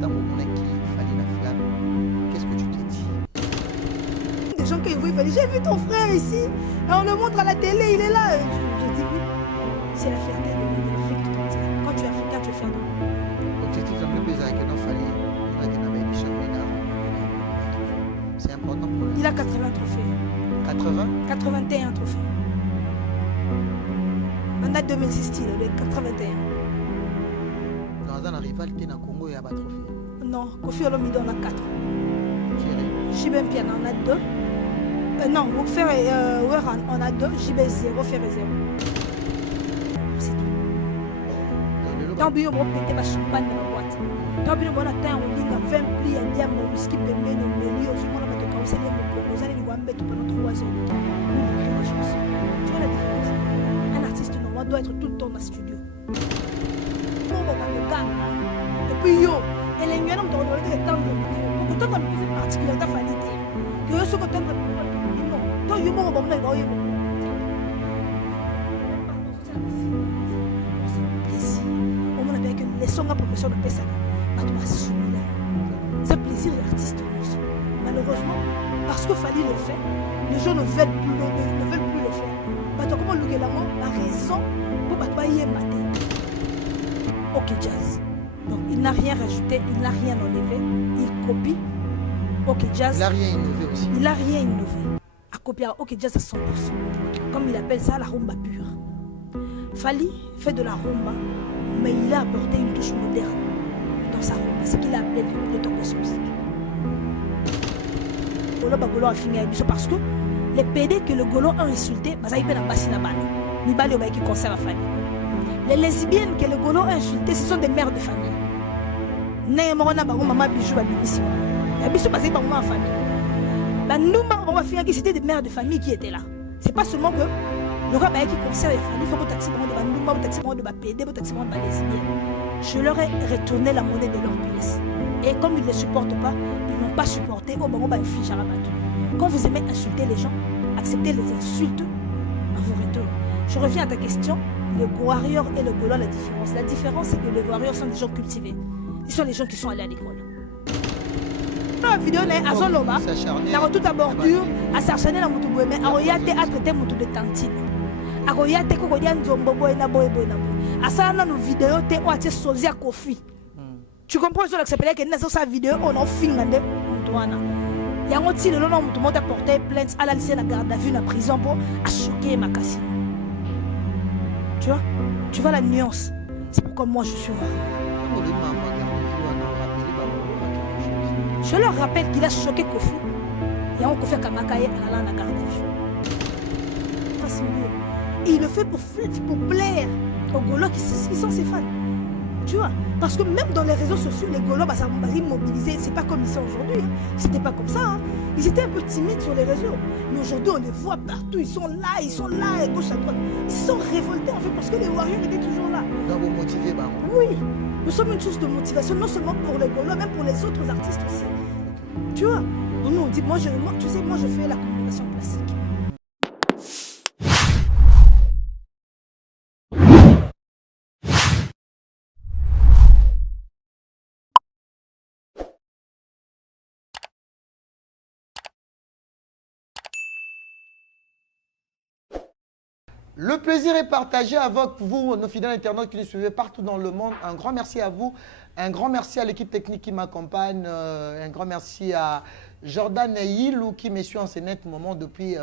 dans mon moment qui fallait la flamme, qu'est-ce que tu t'es dit? Des gens qui voient, j'ai vu ton frère ici, et on le montre à la télé, il est là. Je dis oui, c'est la fierté de l'Afrique tout entière. Quand tu es africain, tu es fier de nous. L'objectif de le plaisir que non fallait, c'est important pour lui. Il a 80 trophées. 80? 81 trophées. On a 2006, le 81. Dans la rivalité, dans le Congo, il y a pas de trophée. Non, Kofi Olomide, on a 4. Jibem Piana, on a 2. Non, Wokfer et Weran, on a 2. JB 0, Ferré 0. C'est tout. Dans le bureau, on pété ma champagne dans la boîte. Dans le bureau, on a teint, on dit 20 plis, un diable, un whisky, un milieu, on a battu comme ça, on allait nous gamber pendant 3 heures. On écrit des choses. Tu vois la différence? Un artiste normal doit être tout le temps dans le studio. Et puis, yo, et les miens, on doit être dans le micro. Pourtant, on a une particularité fanité. Que ce que tu as dit, non. Toi, yo, on va me dire, c'est plaisir. On m'a dit que les sons à professeur de Pessana, c'est plaisir de l'artiste. Malheureusement, parce que Fali le fait, les gens ne veulent plus le faire. Comment le gars a raison pour ne pas y mater. Ok Jazz. Donc il n'a rien rajouté, il n'a rien enlevé, il copie. Ok Jazz. Il n'a rien innové aussi. Il n'a rien innové. À copier Ok Jazz à 100%. Comme il appelle ça la rumba pure. Fali fait de la rumba, mais il a apporté une touche moderne dans sa rumba. C'est qu'il a appelé le tokos musique. Golo a fini avec ça parce que les PD que le Golo a insulté, qui concert à Fali. Les lesbiennes que le Golo a insulté, ce sont des mères de famille. C'était des mères de famille qui étaient là. C'est pas seulement que le roi qui concert à Fali, il faut que taxi de PD, de lesbiennes. Je leur ai retourné la monnaie de leur pièce. Et comme ils ne le supportent pas, ils n'ont pas supporté. Quand vous aimez insulter les gens, acceptez les insultes à vos retours. Je reviens à ta question. Le warrior et le Golo, la différence. La différence, c'est que les warriors sont des gens cultivés. Ils sont les gens qui sont allés à l'école. La vidéo est à Zoloba, dans toute la bordure, à s'acharner dans Moutouboé, mais à Royate à traiter Moutou de Tantine. À Royate, Kokodian Zombobo et Naboé Bonabo. À ça, dans nos vidéos, tu es sosie à Kofi. Tu comprends ce que ça veut dire que dans sa vidéo, on a filmé Moutouana. Il y a un autre le nom où tout le monde a porté plainte à la lycée, la garde à vue, la prison pour choquer ma cassine. Tu vois? Tu vois la nuance? C'est pourquoi moi je suis warrior. Je leur rappelle qu'il a choqué Kofi. Et on Kofi Kamakaye à la garde à vue. Et il le fait pour plaire aux Golos qui sont ses fans. Tu vois? Parce que même dans les réseaux sociaux, les Golos, ça va mobiliser. C'est pas comme ils sont aujourd'hui. C'était pas comme ça. Hein. Ils étaient un peu timides sur les réseaux. Mais aujourd'hui, on les voit partout. Ils sont là, à gauche, à droite. Ils se sont révoltés en fait parce que les warriors étaient toujours là. Donc vous motivez, bah. Oui. Nous sommes une source de motivation, non seulement pour les Golos, même pour les autres artistes aussi. Tu vois? Nous, on dit, moi je fais la communication classique. Le plaisir est partagé avec vous, nos fidèles internautes qui nous suivent partout dans le monde. Un grand merci à vous. Un grand merci à l'équipe technique qui m'accompagne. Un grand merci à Jordan Yilou qui me suit en ce net moment depuis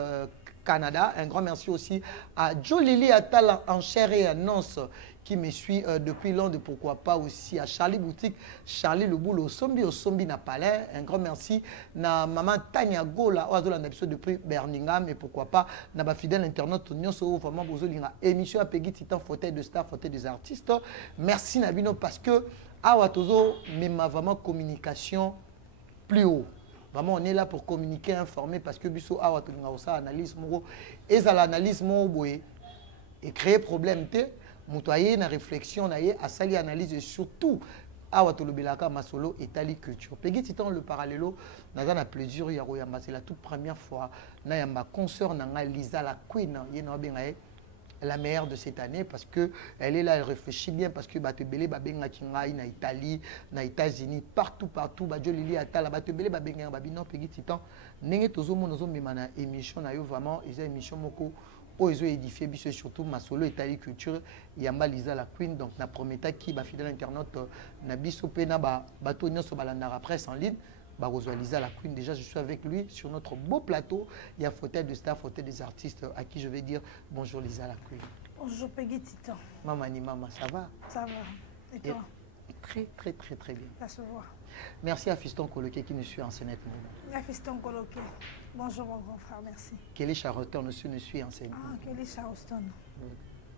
Canada. Un grand merci aussi à Joe Lili Atala en chair et en os qui me suit depuis Londres, pourquoi pas aussi à Charlie Boutique, Charlie Le Boulot, au Sombi na Palais. Un grand merci à maman Tania Gola, depuis Birmingham, et pourquoi pas à ma fidèle internaute, vraiment émission à Peggy Titan, fauteuil de star, fauteuil des artistes. Merci Nabino parce que Awatozo m'a vraiment communication plus haut. Vraiment, on est là pour communiquer, informer parce que Bisso Awatozo analyse moro et ça l'analyse moro et créer problème Moutaye na réflexion naie à sali analyse et surtout Awatolobelaka masolo et tali culture. Peggy Titan le parallélo na plaisir ya royamba c'est la toute première fois na yamba consoeur na Lisa la queen yena bengaye la meilleure de cette année parce qu'elle est là, elle réfléchit bien parce que Batebele Babenga Kingai, na Italie, na États-Unis, partout, Badjo Lili Atala, Batebele Babenga Babino Peggy Titan, Nenge Tozo Monozo Mimana émission, na yo vraiment, ils ont émission Moko, oh ils ont édifié, bis surtout Masolo Italie Culture, Yamba Lisa la Queen, donc na prometa qui ba fidèle internaute, na biso pena ba bato nyonso balandara presse en ligne. Lisa la Queen, déjà je suis avec lui sur notre beau plateau. Il y a fauteuil de star, fauteuil des artistes à qui je vais dire bonjour Lisa la Queen. Bonjour Peggy Titan. Maman ni maman, ça va? Ça va. Et toi? Très bien. Ça se voit. Merci à Fiston Coloquet qui nous suit en scène. À Fiston Coloquet. Bonjour mon grand frère, merci. Kelly Charlton nous suit en scène. Ah, Kelly Charlton.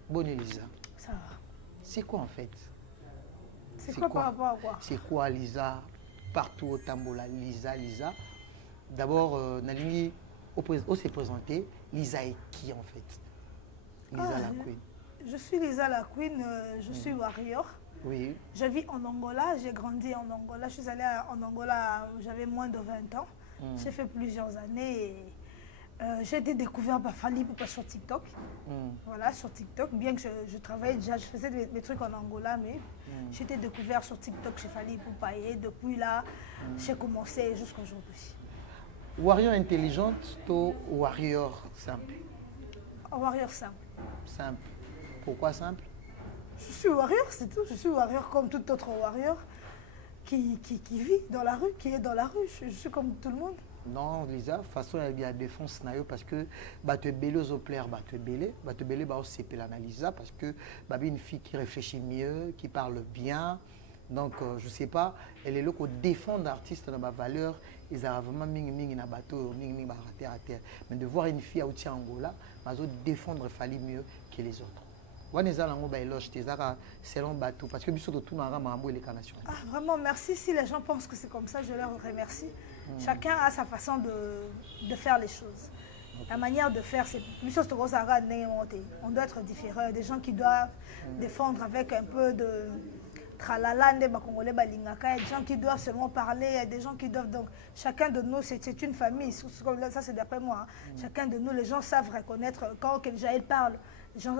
Bonne Lisa. Ça va. C'est quoi en fait? C'est quoi par rapport à quoi? C'est quoi Lisa? Partout au Tambola, Lisa. D'abord, Nalingi, on s'est présenté. Lisa est qui en fait? Lisa la Queen. Je suis Lisa la Queen, je suis warrior. Oui. Je vis en Angola, j'ai grandi en Angola. Je suis allée en Angola, j'avais moins de 20 ans. J'ai fait plusieurs années. Et, j'ai été découverte par Fally Ipupa sur TikTok. Voilà, sur TikTok. Bien que je travaillais déjà, je faisais des trucs en Angola, mais j'ai été découverte sur TikTok chez Fally Ipupa. Et depuis là, j'ai commencé jusqu'à aujourd'hui. Warrior intelligente ou warrior simple? Warrior simple. Simple. Pourquoi simple? Je suis warrior, c'est tout. Je suis warrior comme tout autre warrior qui vit dans la rue, qui est dans la rue. Je suis comme tout le monde. Non, Lisa, de toute façon, il y a des défense parce que Batebele aux plaire, Batebele c'est Lisa parce que une fille qui réfléchit mieux, qui parle bien. Donc, je ne sais pas, elle est là pour défendre l'artiste dans ma valeur. Ils ont vraiment mis un bateau, à terre. Mais de voir une fille à Angola, défendre Fally mieux que les autres. Parce que vraiment, merci. Si les gens pensent que c'est comme ça, je leur remercie. Chacun a sa façon de faire les choses. La manière de faire, c'est plus chose on doit être différent. Des gens qui doivent défendre avec un peu de tralala, des gens qui doivent seulement parler, des gens qui doivent donc. Chacun de nous, c'est une famille. Ça, c'est d'après moi. Chacun de nous, les gens savent reconnaître quand Jaël parle. Les gens,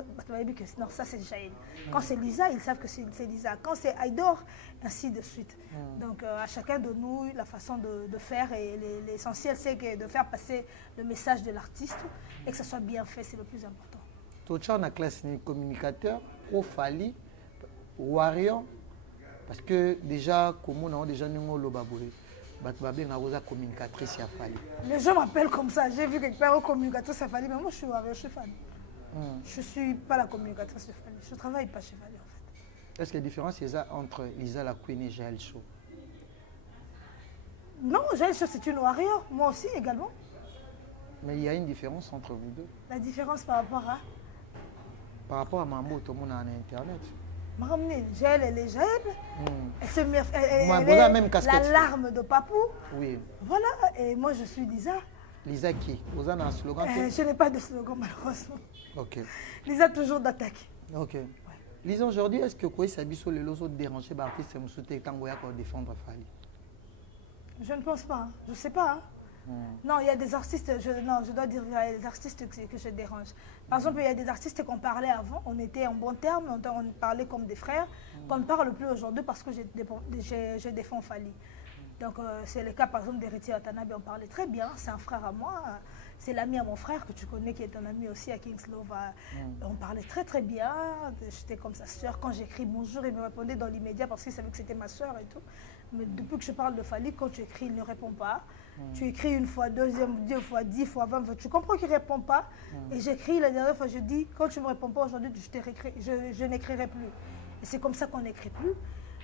non, ça c'est Jaël. Quand c'est Lisa, ils savent que c'est Lisa. Quand c'est Aïdor, ainsi de suite. Donc à chacun de nous, la façon de faire et l'essentiel, c'est de faire passer le message de l'artiste et que ça soit bien fait, c'est le plus important. Tu as une classe de communicateur, pro Fally, warrior, parce que déjà, comme on a déjà nous communicatrice à Fally. Les gens m'appellent comme ça. J'ai vu quelque part communicatrice à Fally, mais moi je suis warrior, je suis Fally. Je ne suis pas la communicatrice de Fally. Je ne travaille pas chez Fally en fait. Est-ce qu'il y a une différence entre Lisa la Queen et Jaël Show? Non, Jaël Show c'est une warrior, moi aussi également. Mais il y a une différence entre vous deux. La différence par rapport à? Par rapport à Mambo, tout le monde a un internet. Jaël, elle est Jaël. Elle est même la larme de Papou. Oui. Voilà, et moi je suis Lisa. Lisa qui? Vous avez un slogan? Je n'ai pas de slogan malheureusement. Ok. Lisa toujours d'attaque. Ok. Ouais. Lisa, aujourd'hui, est-ce que vous savez que les autres dérangés par l'artiste pour défendre Fally? Je ne pense pas. Je ne sais pas. Non, il y a des artistes, je dois dire, il y a des artistes que je dérange. Par exemple, il y a des artistes qu'on parlait avant, on était en bon terme, on parlait comme des frères, qu'on ne parle plus aujourd'hui parce que je défends Fally. Donc c'est le cas par exemple d'Héritier Watanabe, on parlait très bien, c'est un frère à moi, c'est l'ami à mon frère que tu connais qui est un ami aussi à Kingslove. On parlait très bien, j'étais comme sa soeur, quand j'écris bonjour, il me répondait dans l'immédiat parce qu'il savait que c'était ma soeur et tout. Mais depuis que je parle de Fally, quand tu écris, il ne répond pas. Tu écris une fois, deux fois, 10 fois, 20 fois, tu comprends qu'il ne répond pas. Et j'écris la dernière fois, je dis, quand tu ne me réponds pas aujourd'hui, je n'écrirai plus. Et c'est comme ça qu'on n'écrit plus.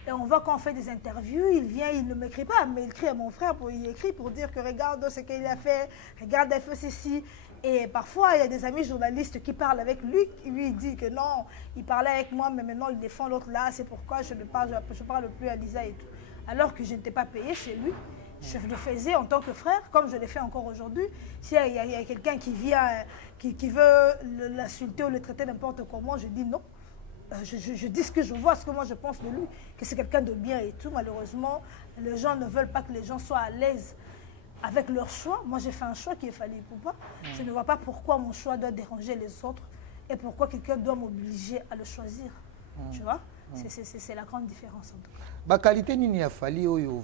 Et on voit quand on fait des interviews, il vient, il ne m'écrit pas, mais il écrit à mon frère, il écrit pour dire que regarde ce qu'il a fait, regarde, elle fait ceci. Et parfois, il y a des amis journalistes qui parlent avec lui, lui il dit que non, il parlait avec moi, mais maintenant il défend l'autre là, c'est pourquoi je ne parle plus à Lisa et tout. Alors que je n'étais pas payée chez lui, je le faisais en tant que frère, comme je l'ai fait encore aujourd'hui. S'il y a quelqu'un qui vient, qui veut l'insulter ou le traiter n'importe comment, je dis non. Je dis ce que je vois, ce que moi je pense de lui, que c'est quelqu'un de bien et tout. Malheureusement, les gens ne veulent pas que les gens soient à l'aise avec leur choix. Moi, j'ai fait un choix qui est Fally Ipupa. Je ne vois pas pourquoi mon choix doit déranger les autres et pourquoi quelqu'un doit m'obliger à le choisir. Tu vois, c'est la grande différence en tout cas. La qualité nini a fallu au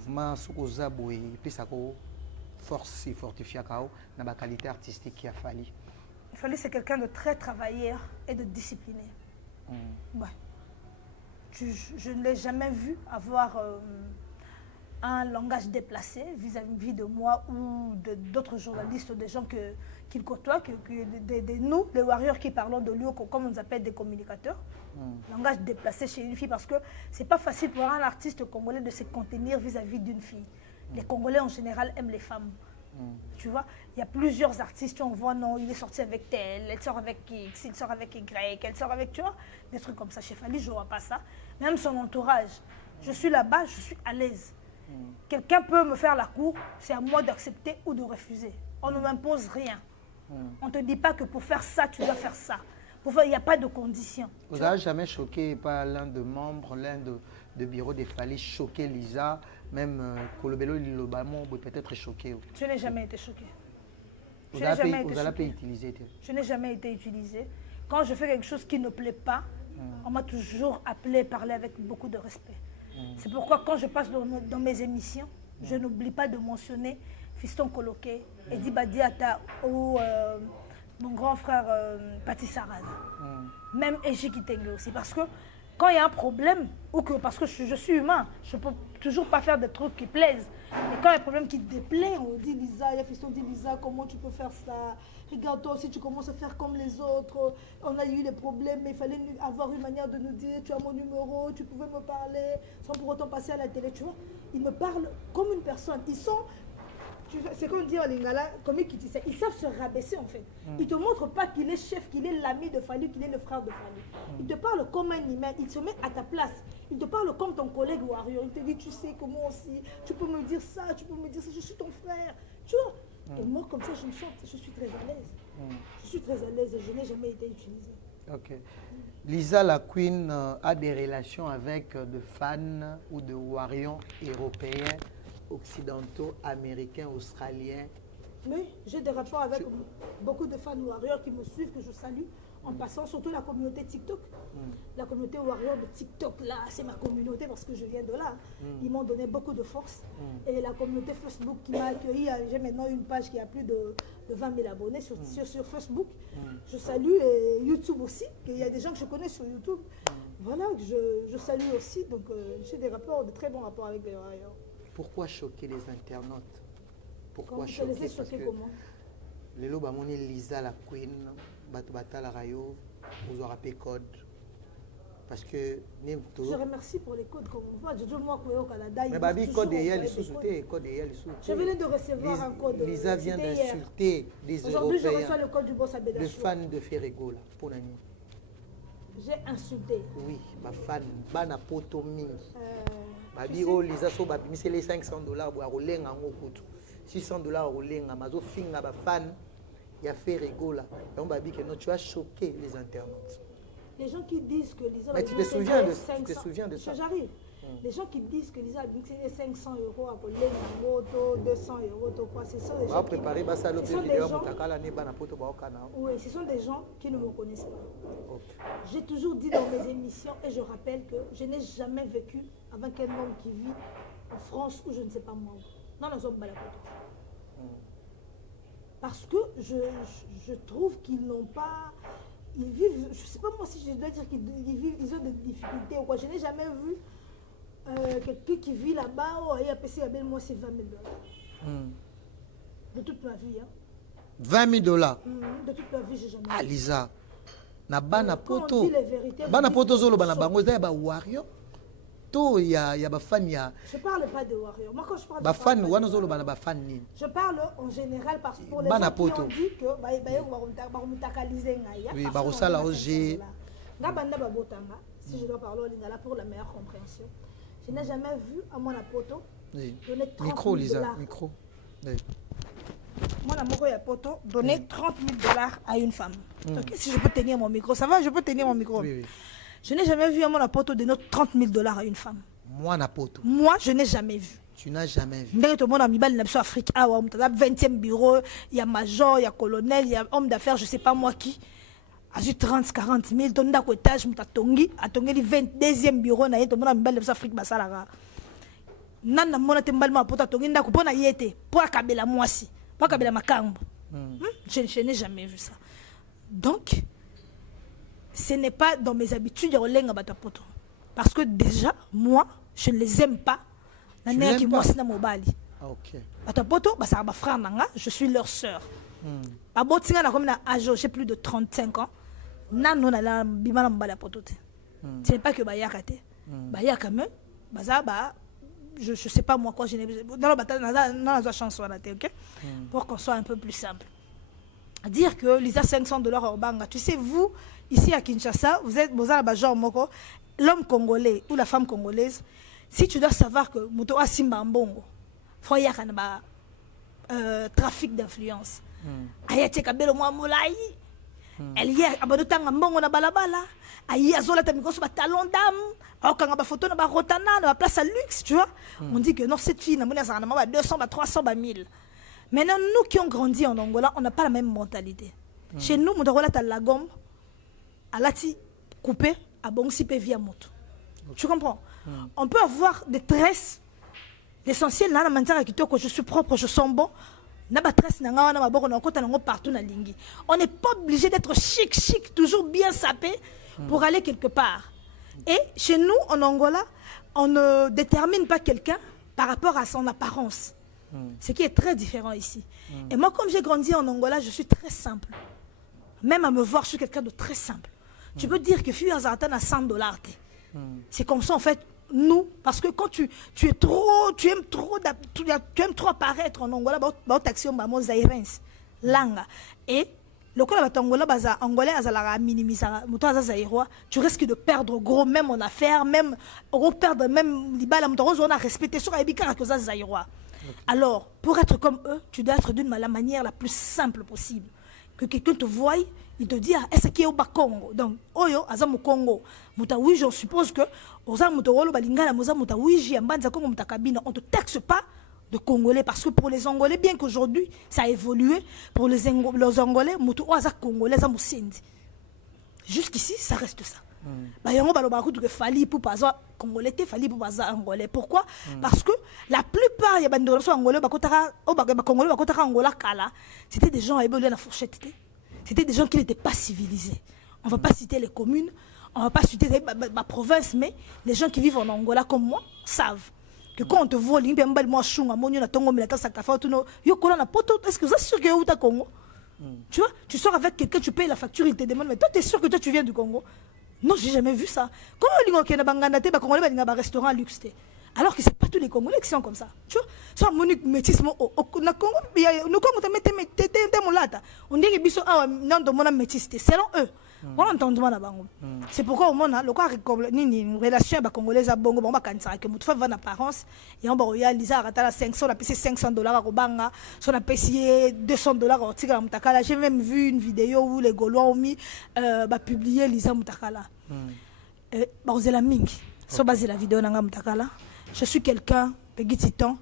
force et fortifier la qualité artistique qui a fallu. Il fallait c'est quelqu'un de très travailleur et de discipliné. Ouais. Je ne l'ai jamais vu avoir un langage déplacé vis-à-vis de moi ou d'autres journalistes, des gens qu'il côtoie, nous, les warriors qui parlons de lui, comme on nous appelle des communicateurs. Langage déplacé chez une fille, parce que c'est pas facile pour un artiste congolais de se contenir vis-à-vis d'une fille. Les Congolais en général aiment les femmes. Tu vois, il y a plusieurs artistes, on voit, non, il est sorti avec telle, elle sort avec X, il sort avec Y, elle sort avec, tu vois, des trucs comme ça. Chez Fally, je ne vois pas ça. Même son entourage. Je suis là-bas, je suis à l'aise. Quelqu'un peut me faire la cour, c'est à moi d'accepter ou de refuser. On ne m'impose rien. On ne te dit pas que pour faire ça, tu dois faire ça. Il n'y a pas de conditions. Vous n'avez jamais choqué par l'un des membres, l'un de bureau des Fally, choqué Lisa, même Kolobelo Lilobamo, peut-être choqué. Je n'ai jamais été choquée. Vous n'avez pas utilisé. Je n'ai jamais été utilisée. Quand je fais quelque chose qui ne plaît pas, on m'a toujours appelé, parlé avec beaucoup de respect. C'est pourquoi quand je passe dans mes émissions, je n'oublie pas de mentionner Fiston Koloké, Edi Badiata ou mon grand frère Pati Sarad. Même Eji Kitenge aussi. Parce que quand il y a un problème, ou que parce que je suis humain, je ne peux toujours pas faire des trucs qui plaisent. Et quand il y a un problème qui te déplaît, on dit Lisa, il y a Fiston dit Lisa, comment tu peux faire ça? Regarde toi aussi, tu commences à faire comme les autres. On a eu des problèmes, mais il fallait avoir une manière de nous dire, tu as mon numéro, tu pouvais me parler, sans pour autant passer à la télé, tu vois. Ils me parlent comme une personne. Ils sont... C'est comme dire Lingala, comme ils savent se rabaisser en fait. Ils ne te montrent pas qu'il est chef, qu'il est l'ami de Fally, qu'il est le frère de Fally. Ils te parlent comme un humain, ils se mettent à ta place. Ils te parlent comme ton collègue warrior. Ils te disent, tu sais comment aussi, tu peux me dire ça, tu peux me dire ça, je suis ton frère. Tu vois. Et moi comme ça, je suis très à l'aise. Je suis très à l'aise et je n'ai jamais été utilisée. Ok. Lisa la Queen a des relations avec des fans ou de warriors européens, occidentaux, américains, australiens. Oui, j'ai des rapports avec beaucoup de fans warriors qui me suivent, que je salue, en passant surtout la communauté TikTok. La communauté warrior de TikTok, là, c'est ma communauté parce que je viens de là. Ils m'ont donné beaucoup de force. Et la communauté Facebook qui m'a accueilli, j'ai maintenant une page qui a plus de 20 000 abonnés sur Facebook. Je salue et YouTube aussi, il y a des gens que je connais sur YouTube. Voilà, je salue aussi. Donc j'ai des rapports, de très bons rapports avec les warriors. Pourquoi choquer les internautes? Pourquoi choquer? Les ai choqués comment? Les lots, Lisa la Queen, Batubata la Rayo, vous aurez rappelé code. Parce que... Je remercie pour les codes, comme on voit. Je dis moi au Canada. Mais Babi, code et elle, je venais de recevoir un code. Lisa vient d'insulter des Européens. Aujourd'hui, je reçois le code du boss Abedachou. Le fan de Ferrego, là, pour l'année. J'ai insulté. Oui, ma fan, Bana Poto Mingi. Babi, oh, Lisa, so babi, c'est les $500 pour rouler en Okutu. $600 rouler en Amazo, finga, ma fan, il y a Ferrego, là. Donc, Babi, que non, tu as choqué les internautes. Les gens qui disent que Lisa... Mais tu te souviens de ça? J'arrive. Les gens qui disent que Lisa a mixé les 500 € à coller en moto, 200 €, quoi, c'est ça. On va préparer ça le vidéo Oui, ce sont des gens qui ne me connaissent pas. J'ai toujours dit dans mes émissions, et je rappelle que je n'ai jamais vécu avec un homme qui vit en France ou je ne sais pas moi. Non, les hommes Balakoto. Parce que je trouve qu'ils n'ont pas... Ils vivent, je ne sais pas moi si je dois dire qu'ils vivent, ils ont des difficultés ou quoi. Je n'ai jamais vu quelqu'un qui vit là-bas, oh, et a payé à belle moi c'est $20 000. De toute ma vie. Hein. $20 000 de toute ma vie, j'ai jamais vu. Ah, Lisa, na bana poto. Quand on dit les vérités, bana poto zolo bana bango za ba wario. To ya ba fan ya. Je parle pas de warrior. Moi quand je parle ba fan wana zolo bana ba fan ni. Je parle en général parce que pour les gens qui ont dit que ba mutakaliser ngaya. Oui, ba rosala oje. Nga banda ba botanga, si je dois parler au lingala pour la meilleure compréhension. Je n'ai jamais vu à mon poto donner 30 000 micro Lisa, micro. Oui. Moi, la poto, donner 30 000 $ à une femme. Okay, si je peux tenir mon micro, ça va, je peux tenir mon micro. Oui, oui. Je n'ai jamais vu à mon poto donner 30 000 $ à une femme. Moi, na poto. Moi, je n'ai jamais vu. Tu n'as jamais vu. Tout le monde a mis balle dans Afrique. Ah, ouais, 20e bureau, il y a major, il y a colonel, il y a homme d'affaires, je ne sais pas moi qui. a eu 30, 40 000, ton dako étage, mouta tongi, a tongi le 22e bureau, na yeto, mona mbal de Afrique basalaga. Nana mona tembalma pour ta tongi, ndako, pour na yete, pour akabela moisi, pour akabela makambo. Je n'ai jamais vu ça. Donc, ce n'est pas dans mes habitudes de relenga batapoto. Parce que déjà, moi, je ne les aime pas. Tu l'aimes pas? Ok. Batapoto, bah ça va frère nanga, je suis leur sœur. Abotinga na comme na âge, j'ai plus de 35 ans. Nano na la bimana mbala potote. Ce n'est pas que bayaka te. Bayaka même, baza ba je sais pas moi quoi, je n'ai dans la bataille dans la chanson là, OK? Pour qu'on soit un peu plus simple. Dire que Lisa $500 au banga, tu sais vous ici à Kinshasa, vous êtes genre moko, l'homme congolais ou la femme congolaise, si tu dois savoir que moto a simba mbongo, faut y avoir trafic d'influence. Ayate kabelo mwa mulai. Elle y a abadotanga mbongo na balabala. Ayi azola tamikoso ba talon d'âme. Okanga ba photo na ba rotana na ba place à luxe, tu vois. On dit que non cette fille na mona sana ba 200 ba 300 ba 1000. Maintenant nous qui ont grandi en Angola, on n'a pas la même mentalité. Chez nous, motokola ta la gomme alati coupé à bongsi pe via moto. Tu comprends? On peut avoir des tresses. L'essentiel là na mantara kitoko, je suis propre, je sens bon. Partout na lingi. On n'est pas obligé d'être chic, toujours bien sapé pour aller quelque part. Et chez nous, en Angola, on ne détermine pas quelqu'un par rapport à son apparence. Ce qui est très différent ici. Et moi, comme j'ai grandi en Angola, je suis très simple. Même à me voir, je suis quelqu'un de très simple. Tu peux dire que je suis à $100. C'est comme ça, en fait. Nous, parce que quand tu aimes trop apparaître en Angola, taxi on zairens langa et le cas Angola baza angolais azala minimiser tu risques de perdre gros même en affaires, même perdre même libala mutozo on a respecté sur ebika que ça zaïrois. Alors pour être comme eux, tu dois être d'une manière la plus simple possible. Que quelqu'un te voie, il te dit, est-ce qu'il y a au Congo? Donc, Oyo, Azam au Congo. Oui, je suppose que, on ne te taxe pas de Congolais. Parce que pour les Angolais, bien qu'aujourd'hui, ça a évolué, pour les Angolais, Congolais, jusqu'ici, ça reste ça. Pourquoi? Parce que la plupart c'était des gens à la fourchette. C'était des gens qui n'étaient pas civilisés. On ne va pas citer les communes, on ne va pas citer ma province, mais les gens qui vivent en Angola comme moi savent que quand on te voit, est-ce que vous êtes sûr que vous êtes Congo? Tu vois, tu sors avec quelqu'un, tu payes la facture, il te demande, mais toi, tu es sûr que toi, tu viens du Congo? Non, j'ai jamais vu ça. Comment les Congolais vont un restaurant luxe? Alors que ce n'est pas tous les Congolais qui sont comme ça. Tu vois, soit mon métissement au Congo, on dit que selon eux. C'est pourquoi au monde, une relation avec les Congolais à Bongo, que mon frère va en apparence, et on va réaliser à 500, on a payé $500 à Robanga, on a payé $200 au Tigre Moutakala. J'ai même vu une vidéo où les Gaulois ont mis, publié Lisa Moutakala. La Ming, sur base de la vidéo Nanga Moutakala. Je suis quelqu'un, petit temps,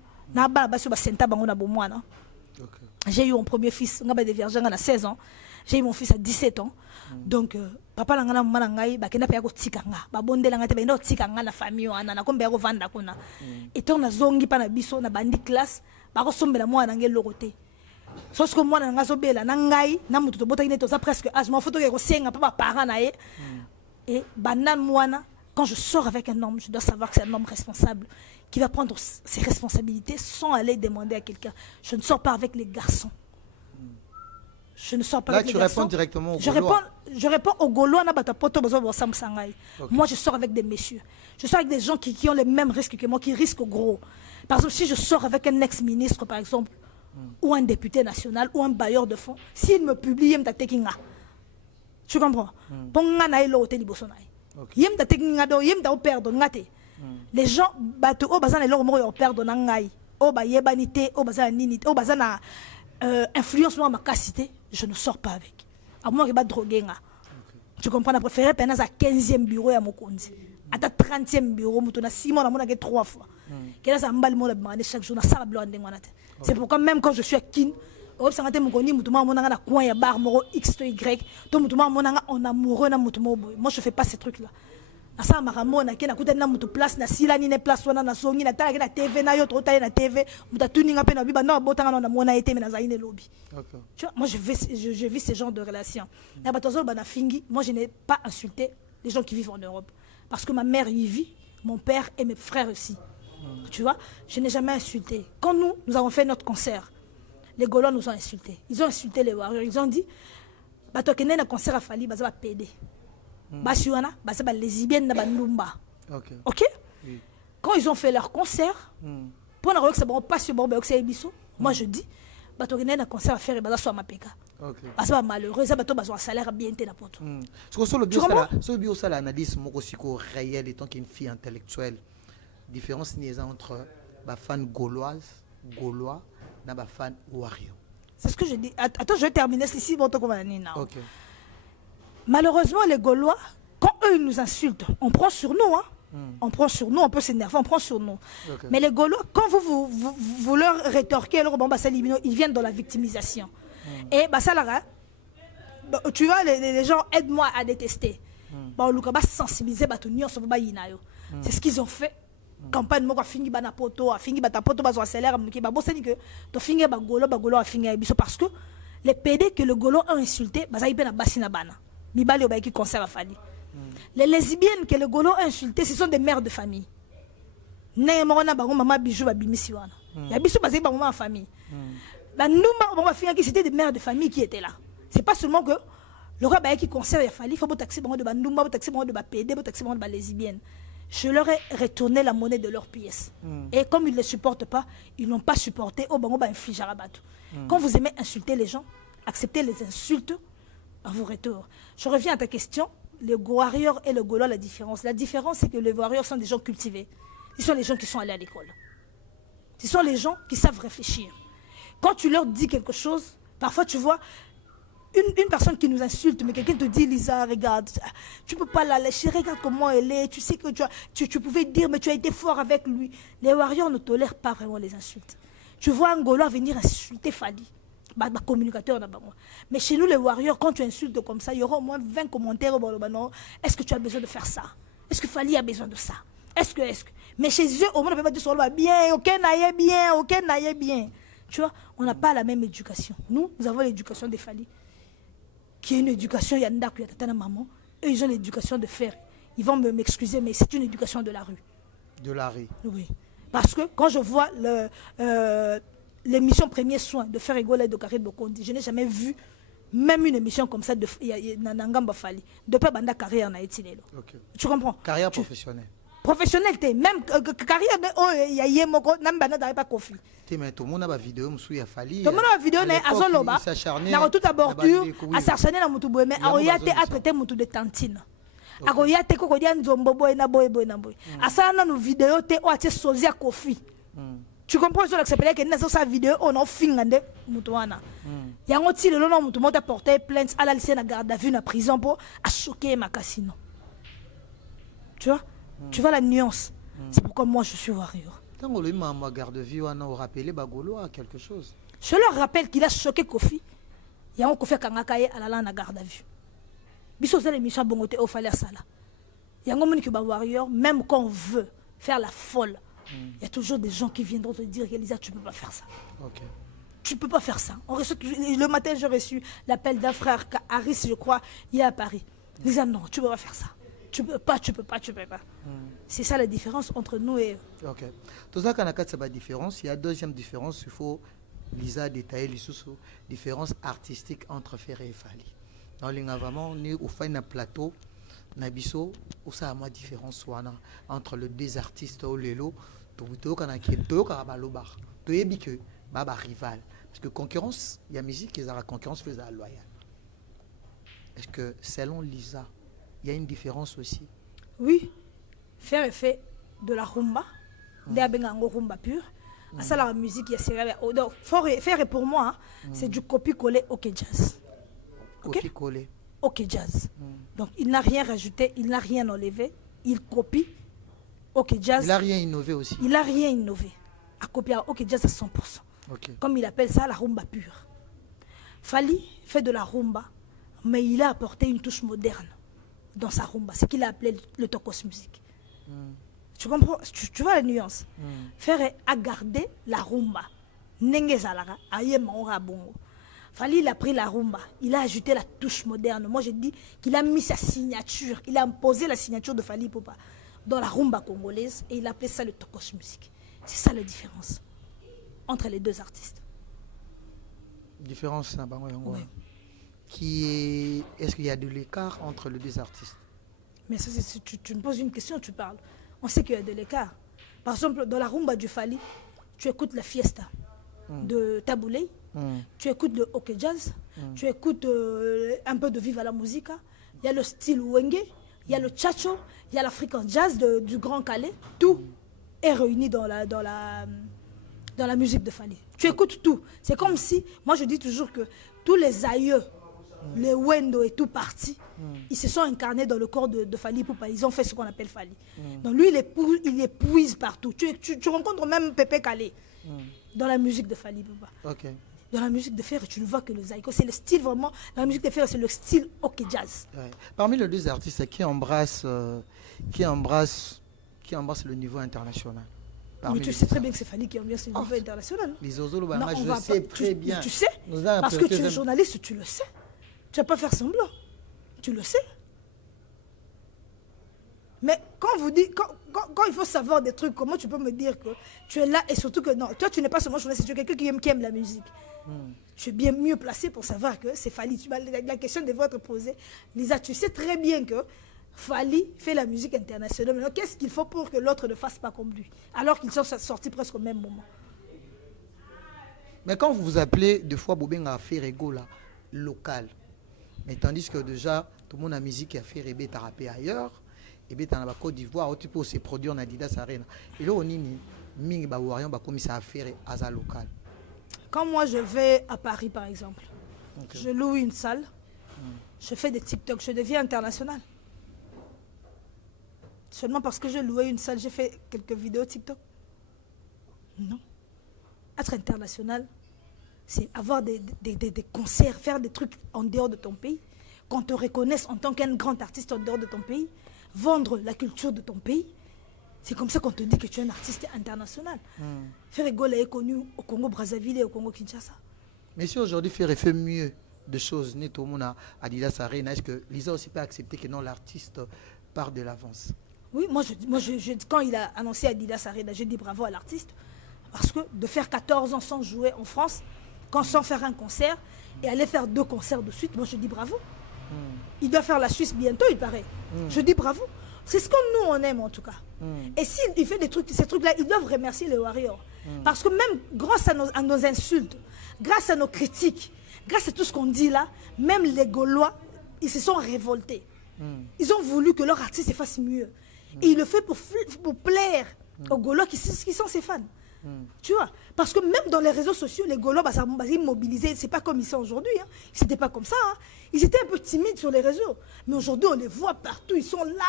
j'ai eu mon premier fils, à 16 ans. J'ai eu mon fils à 17 ans. Donc, papa langa mama ngai bakenda pe yakotikanga babondela ngate benda otikanga na famille wana na kombe yakovanda kuna eto na zongi pa na biso na bandi classe bakosombela mwana nge lokote sosi ko mwana nga zobela na ngai na mutu to bota ineto za presque âge ma photo ko senga pa parents na ye et banan mwana quand je sors avec un homme je dois savoir que c'est un homme responsable qui va prendre ses responsabilités sans aller demander à quelqu'un. Je ne sors pas avec les garçons. Je ne sors pas avec les garçons. Là, tu réponds directement aux Gaulois. Je réponds aux Gaulois. Moi, je sors avec des messieurs. Je sors avec des gens qui ont les mêmes risques que moi, qui risquent gros. Par exemple, si je sors avec un ex-ministre, par exemple, ou un député national, ou un bailleur de fonds, s'il me publie, il me taking. Tu comprends? Les gens battent au bazan et leur mot perdent nangai au bayebanité au bazan ninité au bazan influence moi ma capacité je ne sors pas avec à moi qui va droguer tu comprends, on a préféré penser à 15e bureau à Mokonzi à ta 30e bureau mutona 6 mois on a 3 fois quel est un bal chaque jour na ça c'est pourquoi même quand je suis à Kin obsanga te mokoni mutuma monanga na coin ya bar moro X to Y to mutuma monanga en amoureux na mutuma boy. Moi je fais pas ces trucs là. Na sa makambo na ke na kuta na mutu place na sila ni ne place wana na songi na tala ke na TV na yo to na TV muta tuninga pe na biba na botanga na mona été mais na zaine lobby. Tu vois, moi je vis ce genre de relation. Na batozol bana fingi, moi je n'ai pas insulté les gens qui vivent en Europe parce que ma mère y vit, mon père et mes frères aussi. Tu vois, je n'ai jamais insulté. Quand nous avons fait notre concert, les Gaulois nous ont insultés. Ils ont insulté les Warriors. Ils ont dit, bah toi qui n'es un concert à Fali, bah ça va péder. Bah si on a, bah ça va lesbienne na bandumba. Ok. Oui. Quand ils ont fait leur concert, pour n'avoir que ça bon pas sur bon, bah que c'est ébisso. Moi je dis, bah toi qui n'es un concert à faire, bah ça soit ma péka. Bah ça va malheureux, ça va toi bah un salaire bien té na poto. Ce que sur le bio ça l'analyse mon aussi réel étant qu'une fille intellectuelle. Différence ni entre les fans gaulois et les fans warriors. C'est ce que je dis. Attends, je vais terminer ceci. Okay. Malheureusement, les Gaulois, quand eux ils nous insultent, on prend sur nous. Hein. On prend sur nous, on peut s'énerver, on prend sur nous. Okay. Mais les Gaulois, quand vous leur rétorquez, alors, bon, bah, ils viennent dans la victimisation. Et bah, ça, là, tu vois, les gens aident-moi à détester. Bah, on va sensibiliser, bah, c'est ce qu'ils ont fait. Campagne moko fingi bana poto fingi bata poto bazo salaire muki ba bosani que to fingi ba golo a fingi biso parce que les PD que le golo a insulté baza ipe na basina bana mibali oba qui concert a fali les lesbiennes que le golo a insulté ce sont des mères de famille né moko na bango mama bijou ba bimisi wana ya biso baza ba maman en famille ba numba ba fingi qui c'était des mères de famille qui étaient là c'est pas seulement que le roi ba qui concert a fali faut taxer bango de ba numba taxer bango de ba PD taxer bango de ba lesbiennes. Je leur ai retourné la monnaie de leurs pièces. Et comme ils ne les supportent pas, ils n'ont pas supporté. Oh, bango ba inflige à rabat. Quand vous aimez insulter les gens, acceptez les insultes à vos retours. Je reviens à ta question. Le warrior et le Gaulois, la différence. La différence, c'est que les warriors sont des gens cultivés. Ce sont les gens qui sont allés à l'école. Ce sont les gens qui savent réfléchir. Quand tu leur dis quelque chose, parfois tu vois une personne qui nous insulte, mais quelqu'un te dit, Lisa, regarde, tu ne peux pas la lâcher, regarde comment elle est, tu sais que tu pouvais dire, mais tu as été fort avec lui. Les warriors ne tolèrent pas vraiment les insultes. Tu vois un Gaulois venir insulter Fali, communicateur. Mais chez nous, les warriors, quand tu insultes comme ça, il y aura au moins 20 commentaires. Est-ce que tu as besoin de faire ça? Est-ce que Fali a besoin de ça? Est-ce que... Mais chez eux, au moins, on ne peut pas dire bien, ok, naïe bien, ok, naïe bien. Tu vois, on n'a pas la même éducation. Nous avons l'éducation des Fali, qui est une éducation, il y a Tata maman, eux ils ont l'éducation de faire. Ils vont m'excuser, mais c'est une éducation de la rue. De la rue. Oui. Parce que quand je vois l'émission Premier Soin de Faire Rigoler de Carré Bokondi, je n'ai jamais vu même une émission comme ça de Nangamba Fali. Depuis Banda carrière en Haïti. Tu comprends? Carrière professionnelle. Professionnelle, même carrière, il y a Yemoko, Nambana n'avait pas confié. Mais tout le monde a une vidéo, il a fallu. Tout le monde a une vidéo, mais à Zoloba, il a tout à bordure, à s'acharner dans Moutouboé, mais à Oyate a traité Moutou de tantine. À Oyate, Kokodian Zombobo et Naboy Bonaboy. À ça, on a une vidéo, tu as sauvé à Kofi. Tu comprends ce que c'est que dans sa vidéo, on a fingé Moutouana. Il y a un autre le nom Moutou a porté plainte à la lycée de garde à vue, à prison pour choquer ma casino. Tu vois? Tu vois la nuance. C'est pourquoi moi je suis warrior. Quand on lui m'a garde vue, on a rappelé Bagolo à quelque chose. Je leur rappelle qu'il a choqué Kofi. Il y a un Kofi Kangakaye à la garde à vue. Biso c'est l'émission Bongote au Falaire Sala. Il y a un moment qui est warrior, même quand on veut faire la folle, il y a toujours des gens qui viendront te dire Elisa, tu ne peux pas faire ça. Okay. Tu ne peux pas faire ça. Le matin, j'ai reçu l'appel d'un frère, Harris, je crois, il est à Paris. Lisa, non, tu ne peux pas faire ça. Tu peux pas. C'est ça la différence entre nous et eux. Ok. Tout ça, quand on a cette différence, il y a deuxième différence, il faut Lisa détailler les différences artistiques entre Ferré et Fali. Dans les vraiment, on fait un plateau, Nabiso, où ça a une différence entre les deux artistes au Lelo, tout quand on a qui est tout quand on a tout est que baba rival. Parce que concurrence, il y a musique qui est la concurrence faisait loyale. Est-ce que selon Lisa, il y a une différence aussi? Oui. Faire effet de la rumba, de la rumba pure. Ça, la musique, il y a sérieux. Donc, faire pour moi, c'est du copier-coller OK Jazz. Copier-coller. OK Jazz. Donc, il n'a rien rajouté, il n'a rien enlevé. Il copie OK Jazz. Il n'a rien innové aussi. Il n'a rien innové. À copier OK Jazz à 100%. Okay. Comme il appelle ça la rumba pure. Fally fait de la rumba, mais il a apporté une touche moderne dans sa rumba, ce qu'il a appelé le tokos music. Tu comprends? Tu vois la nuance? Ferré a gardé la rumba. Nengezalara, ayemaora bongo. Fally, il a pris la rumba, il a ajouté la touche moderne. Moi, je dis qu'il a mis sa signature, il a imposé la signature de Fally Ipupa dans la rumba congolaise et il a appelé ça le tokos music. C'est ça la différence entre les deux artistes. Différence, Oui. Est-ce qu'il y a de l'écart entre les deux artistes? Mais ça, tu me poses une question, tu parles. On sait qu'il y a de l'écart. Par exemple, dans la rumba du Fally, tu écoutes la fiesta de Taboulé, tu écoutes le hockey jazz, tu écoutes un peu de Viva la Musica, il y a le style Wenge, il y a le chacho, il y a l'African jazz du Grand Calais. Tout est réuni dans la musique de Fally. Tu écoutes tout. C'est comme si, moi je dis toujours que tous les aïeux, les Wendo et tout partis, ils se sont incarnés dans le corps de Fally Ipupa. Ils ont fait ce qu'on appelle Fally. Donc lui, il épuise partout. Tu rencontres même Pépé Calais dans la musique de Fally Ipupa. Okay. Dans la musique de fer, tu ne vois que le zaïko. C'est le style vraiment, dans la musique de fer, c'est le style hockey jazz. Ouais. Parmi les deux artistes qui embrassent le niveau international. Mais tu sais très bien que c'est Fally qui embrasse le niveau international. Les Ozolo, Non, moi je sais très bien. Tu sais, parce que tu es journaliste, tu le sais. Tu ne vas pas faire semblant. Tu le sais. Mais quand vous dites, quand il faut savoir des trucs, comment tu peux me dire que tu es là et surtout que non, toi tu n'es pas seulement journaliste, tu es quelqu'un qui aime la musique. Tu es bien mieux placé pour savoir que c'est Fally. La question devrait être posée. Lisa, tu sais très bien que Fally fait la musique internationale. Mais qu'est-ce qu'il faut pour que l'autre ne fasse pas comme lui? Alors qu'ils sont sortis presque au même moment. Mais quand vous vous appelez deux fois Bobenga Ferrego là, local, mais tandis que déjà tout le monde a musique qui a fait rêver ta rappé ailleurs, et bien dans la Côte d'Ivoire, tu peux se produire en Adidas Arena. Et là on est mingi ba warion ba comme ça à faire à local. Quand moi je vais à Paris par exemple, Okay. je loue une salle, je fais des TikTok, je deviens international. Seulement parce que je louais une salle, j'ai fait quelques vidéos TikTok. Non. Être international, c'est avoir des concerts, faire des trucs en dehors de ton pays, qu'on te reconnaisse en tant qu'un grand artiste en dehors de ton pays, vendre la culture de ton pays. C'est comme ça qu'on te dit que tu es un artiste international. Ferregola est connu au Congo-Brazzaville et au Congo-Kinshasa. Mais si aujourd'hui Ferré fait mieux de choses, net au monde à Adidas Arena, est-ce que Lisa aussi peut accepter que non l'artiste part de l'avance? Oui, quand il a annoncé Adidas Arena, j'ai dit bravo à l'artiste. Parce que de faire 14 ans sans jouer en France, sans faire un concert, et aller faire 2 concerts de suite, moi je dis bravo. Il doit faire la Suisse bientôt, il paraît. Je dis bravo. C'est ce que nous on aime en tout cas. Et s'il fait ces trucs-là, ils doivent remercier les Warriors. Parce que même grâce à nos insultes, grâce à nos critiques, grâce à tout ce qu'on dit là, même les Gaulois, ils se sont révoltés. Ils ont voulu que leur artiste fasse mieux. Et il le fait pour plaire aux Gaulois qui sont ses fans. Tu vois, parce que même dans les réseaux sociaux, les Gaulois, ils mobilisés, c'est pas comme ils sont aujourd'hui. Hein. C'était pas comme ça. Hein. Ils étaient un peu timides sur les réseaux. Mais aujourd'hui, on les voit partout. Ils sont là,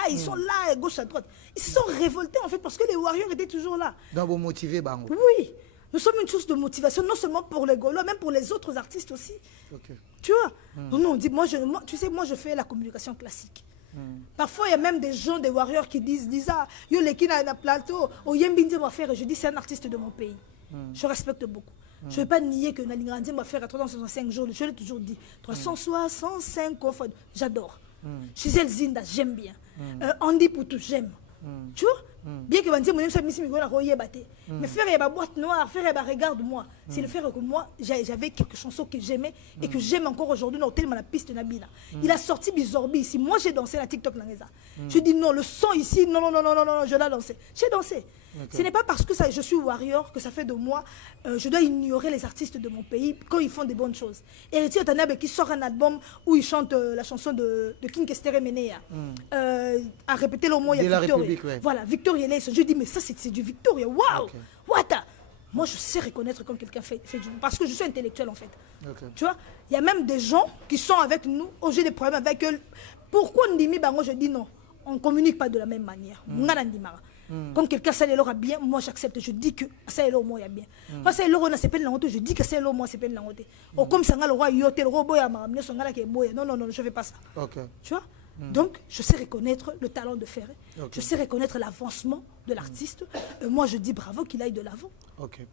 à gauche, à droite. Ils se sont révoltés en fait parce que les Warriors étaient toujours là. Donc vous motivez, Bango. Oui, nous sommes une source de motivation, non seulement pour les Gaulois, même pour les autres artistes aussi. Okay. Tu vois, non, on dit, tu sais, moi je fais la communication classique. Parfois, il y a même des gens, des Warriors qui disent ah, yo les qui na plateau, au Yembinze va faire, et je dis c'est un artiste de mon pays. Je respecte beaucoup. Je ne vais pas nier que Nalingrandi va faire à 365 jours, je l'ai toujours dit. 365 j'adore. Gisèle Zinda, j'aime bien. Andy Poutou, j'aime. Tu vois, bien que Banzi Mounem soit mis à royer batté. Mais faire ma boîte noire, faire regarde-moi. C'est le faire que moi, j'avais quelques chansons que j'aimais et que j'aime encore aujourd'hui dans tellement la piste Nabila. Il a sorti Bizorbi ici. Moi, j'ai dansé la TikTok Langeza. Je dis non, le son ici, non, je l'ai dansé. J'ai dansé. Okay. Ce n'est pas parce que je suis warrior que ça fait de moi, je dois ignorer les artistes de mon pays quand ils font des bonnes choses. Héritier Otanabe qui sort un album où il chante la chanson de King Kestere Menea, à répéter le mot, il y a Victoria. Ouais. Voilà, Victoria Lace. Je dis, mais ça c'est du Victoria, waouh! Okay. What? Moi je sais reconnaître quand quelqu'un fait du... Parce que je suis intellectuel en fait. Okay. Tu vois, il y a même des gens qui sont avec nous, j'ai des problèmes avec eux. Pourquoi Ndimi Bango, je dis non, on ne communique pas de la même manière. Comme quelqu'un ça a bien, moi j'accepte. Je dis que ça est là au moins il y a bien. Moi ça est là on a s'appelle l'angote, je dis que c'est là au moins c'est peine l'angote. Oh comme ça le roi yote le roi boya m'a amené son gars qui est boya. Non non non, je fais pas ça. Ok. Tu vois? Donc je sais reconnaître le talent de Ferré. Je sais reconnaître l'avancement de l'artiste. Moi je dis bravo qu'il aille de l'avant. Ok.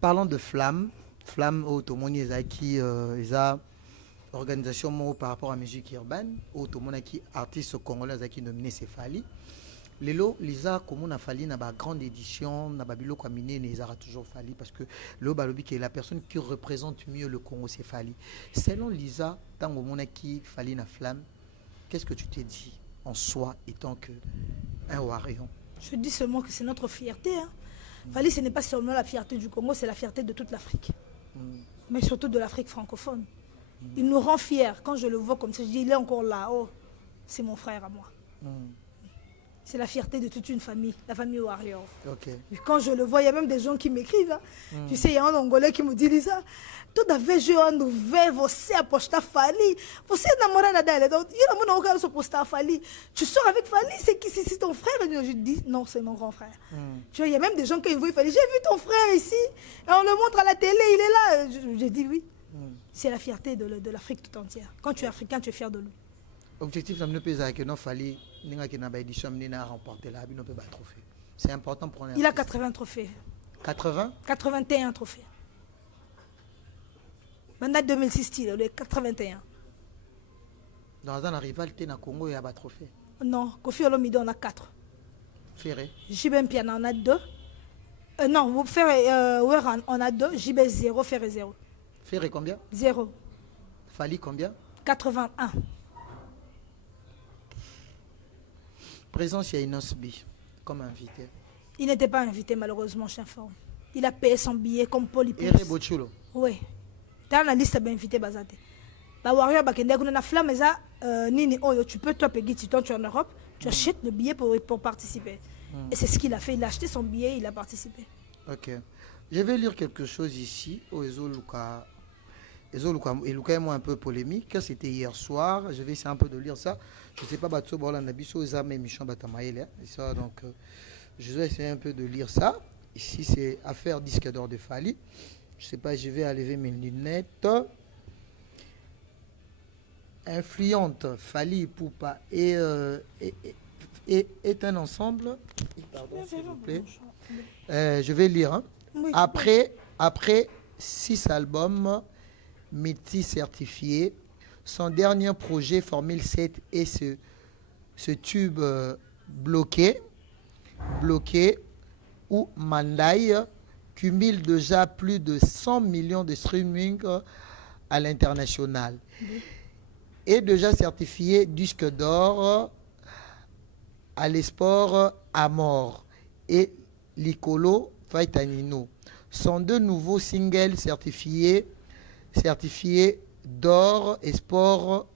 Parlons de Flamme. Flamme au Tomoni Ezaki Eza organisation mo par rapport à la musique urbaine au Tomoni qui artiste congolais Ezaki nominé Céphali. Lelo Lisa comme on a fallu na ba grande édition na babilo kwa miné les a toujours fallu parce que le balobi qui est la personne qui représente mieux le Congo Céphali. Selon Lisa tango mona qui fallu na Flamme, qu'est-ce que tu t'es dit en soi étant que un Warion? Je dis seulement que c'est notre fierté. Hein. Fali, ce n'est pas seulement la fierté du Congo, c'est la fierté de toute l'Afrique. Mais surtout de l'Afrique francophone. Il nous rend fiers. Quand je le vois comme ça, je dis, il est encore là. Oh, c'est mon frère à moi. C'est la fierté de toute une famille, la famille Warrior. Okay. Quand je le vois, il y a même des gens qui m'écrivent. Hein. Tu sais, il y a un Angolais qui me dit ça. Tout à fait, je un nouvel, você aposta Fali. Você namora Nadal. Donc, il y a un Angolais qui aposta Fali. Tu sors avec Fali, c'est qui? C'est ton frère? Je dis, non, c'est mon grand frère. Tu vois, il y a même des gens qui me voient Fali. J'ai vu ton frère ici. Et on le montre à la télé, il est là. J'ai dit oui. C'est la fierté de l'Afrique tout entière. Quand tu es africain, tu es fier de lui. Objectif de nous peser que non fallait n'inga qui n'a pas édition n'a remporté la bino peut pas trophée. C'est important pour un. Il a 80 trophées. 80? 81 trophées. Maintenant 2006 il a 81. Dans un rivalité na Congo il y a pas trophée. Non, Kofi Olomide on a 4. Ferré. JB Mpiana on a 2. Non, Ferré on a 2, JB 0, Ferré 0. Ferré combien? 0. Fali combien? 81. Présence, il y a Inosbi comme invité. Il n'était pas invité malheureusement, chien forme. Il a payé son billet comme Polypus. Ere Bochulo. Oui. Dans la liste d'invités basate. Ba warrior ba kende kuna na flamme za nini oyo tu peux toi payer tu es en Europe, tu achètes le billet pour participer. Et c'est ce qu'il a fait, il a acheté son billet, il a participé. OK. Je vais lire quelque chose ici au Ezoluka. Et Luka est moi un peu polémique, c'était hier soir, je vais essayer un peu de lire ça. Je ne sais pas, Batso Borla Biso Zame Michon Batamaïle. Donc, je vais essayer un peu de lire ça. Ici, c'est affaire disque d'or de Fali. Je ne sais pas, je vais enlever mes lunettes. Influente, Fali Poupa est un ensemble. Pardon, s'il vous plaît. Je vais lire. Hein. Oui, Après 6 albums, Métis certifié. Son dernier projet, Formule 7, est ce tube bloqué, où Mandai cumule déjà plus de 100 millions de streaming à l'international. Est déjà certifié disque d'or à l'esport à mort et Licolo Faitanino. Sont deux nouveaux singles certifiés d'or et sport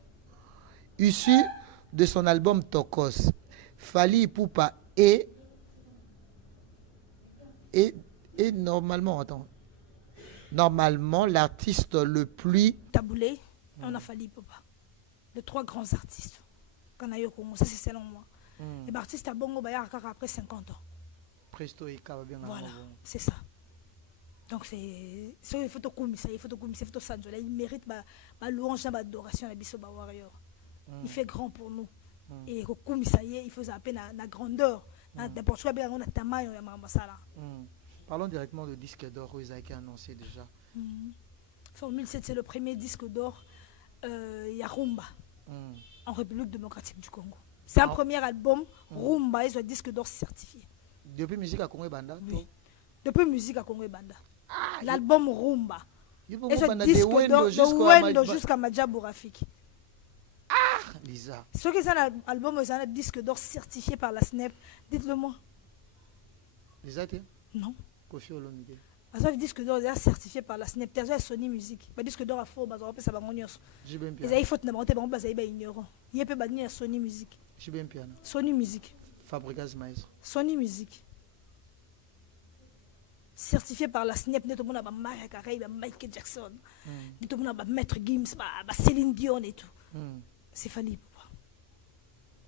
issus de son album Tokos. Fali Poupa est normalement l'artiste le plus Taboulé, on a Fali Poupa. Les 3 grands artistes qu'on a eu au Congo, ça c'est selon moi. Et l'artiste à Bongo Bayar après 50 ans. Presto et bien. Voilà, c'est ça. Donc c'est il faut tout ça, il mérite ma louange, ma adoration à Biso Warrior. Il fait grand pour nous. Et il faut appeler la grandeur. N'importe quoi bien on a tamayo ya masala. Parlons directement de disque d'or où ils ont été annoncé déjà. Formule 7 c'est le premier disque d'or Yarumba en République démocratique du Congo. C'est un premier album Rumba, ils ont un disque d'or certifié. Depuis musique à Congo et Banda. Oui. Depuis musique à Congo et Banda. L'album Rumba. Et ce disque d'or de Wendo jusqu'à Madjabou Rafiki. Lisa. Ce qui est un album, c'est un disque d'or certifié par la SNEP. Dites-le-moi. Lisa, non. Kofi Olomide. Parce que le disque d'or est certifié par la SNEP. C'est Sony Music. Le disque d'or a faux, ça va m'en il faut que ignorant. Il peut bannir Sony Music. Sony Music. Fabrikas Maestro. Sony Music. Certifié par la SNEP, tout le monde a Mariah Carey, Michael Jackson, tout le monde a Maître Gims, Céline Dion et tout. C'est Fali Poupa.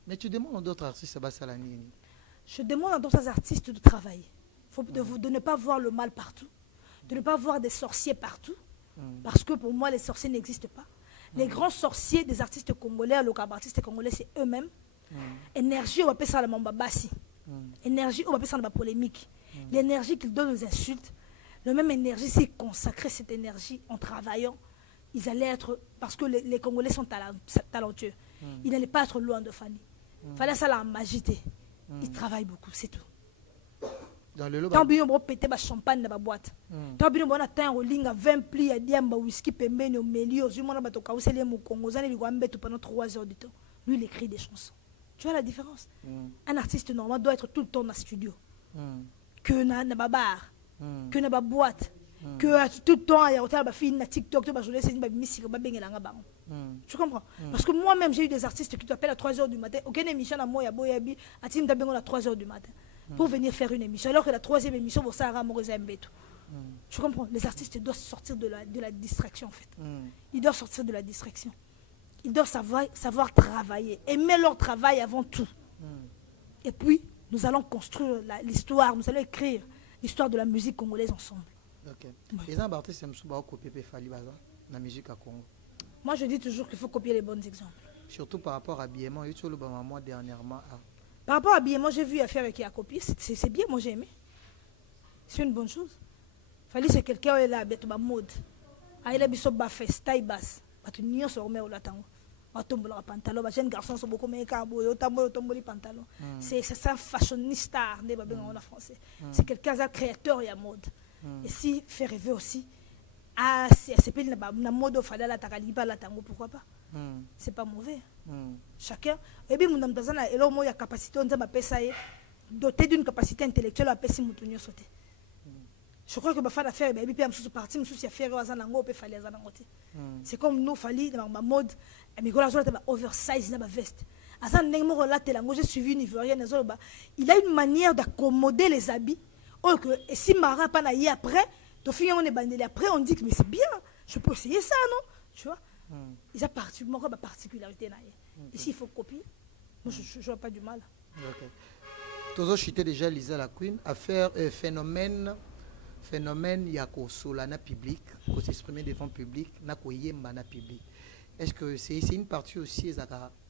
Mais tu demandes d'autres artistes à Bassalani. Je demande à d'autres artistes de travailler. De ne pas voir le mal partout, de ne pas voir des sorciers partout, parce que pour moi, les sorciers n'existent pas. Les grands sorciers des artistes congolais, les artistes congolais, c'est eux-mêmes. Énergie, on va appeler ça la mambabasi. Énergie, on va appeler ça la polémique. L'énergie qu'ils donnent aux insultes, la même énergie, s'ils consacraient cette énergie en travaillant, ils allaient être, parce que les Congolais sont talentueux, ils n'allaient pas être loin de Fanny. Fallait ça la magie. Ils travaillent beaucoup, c'est tout. Dans le lot, Tant bien on péter ba champagne dans la boîte. Tant bien on atteint au ligne 20 plis à diamba whisky pembeni au milieu, du monde batoka ou c'est les mou Congo, zani li wambe pendant 3 heures du temps. Lui il écrit des chansons. Tu vois la différence? Un artiste normal doit être tout le temps dans le studio. Que na bar, que na boîte, que tout le temps il y a autant de filles na TikTok, tu vas jouer c'est une musique ba bengelanga bango. Tu comprends? Parce que moi-même j'ai eu des artistes qui t'appellent à 3 heures du matin. Aucune émission à moi ya boyabi, à tin d'abengo à 3 heures du matin. Pour venir faire une émission, alors que la 3e émission, vous savez, tu comprends? Les artistes doivent sortir de la distraction, en fait. Ils doivent sortir de la distraction. Ils doivent savoir travailler, aimer leur travail avant tout. Et puis, nous allons construire l'histoire, nous allons écrire l'histoire de la musique congolaise ensemble. Ok. Les artistes aiment souvent copier Fali Baza, la musique à Congo. Moi, je dis toujours qu'il faut copier les bons exemples. Surtout par rapport à l'habillement. Il y a eu le mois dernièrement. Par rapport à l'habillement, j'ai vu affaire qui a copié. C'est bien, moi j'ai aimé. C'est une bonne chose. Fallait c'est quelqu'un qui est là, avec ma mode. Il a besoin de faire taille basse. Tu n'y se remet au latin. Un pantalon, les jeunes garçons sont beaucoup meilleurs que pantalon. C'est un fashionista en français. C'est quelqu'un qui est créateur et à mode. Et si fait rêver aussi, c'est pas la mode, il fallait la tango, pourquoi pas? C'est pas mauvais. Chacun. Et bien, nous avons une capacité, doté d'une capacité intellectuelle, à passer mon sauter. Je crois que ma femme a fait, et puis, je parti, je suis faire c'est comme nous, fallait dans ma mode, mais quand on a oversize dans ma veste. J'ai suivi une Ivoirienne, il a une manière d'accommoder les habits. Et si Mara pas naïe après, on est bandé après, on dit que mais c'est bien, je peux essayer ça, non? Tu vois? Il y a ma particularité. Ici, il faut copier. Moi, je ne vois pas du mal. Ok. Toujours cité déjà Lisa la Queen à faire phénomène yako solana public, pour s'exprimer devant public, na ko yemba na public. Est-ce que c'est une partie aussi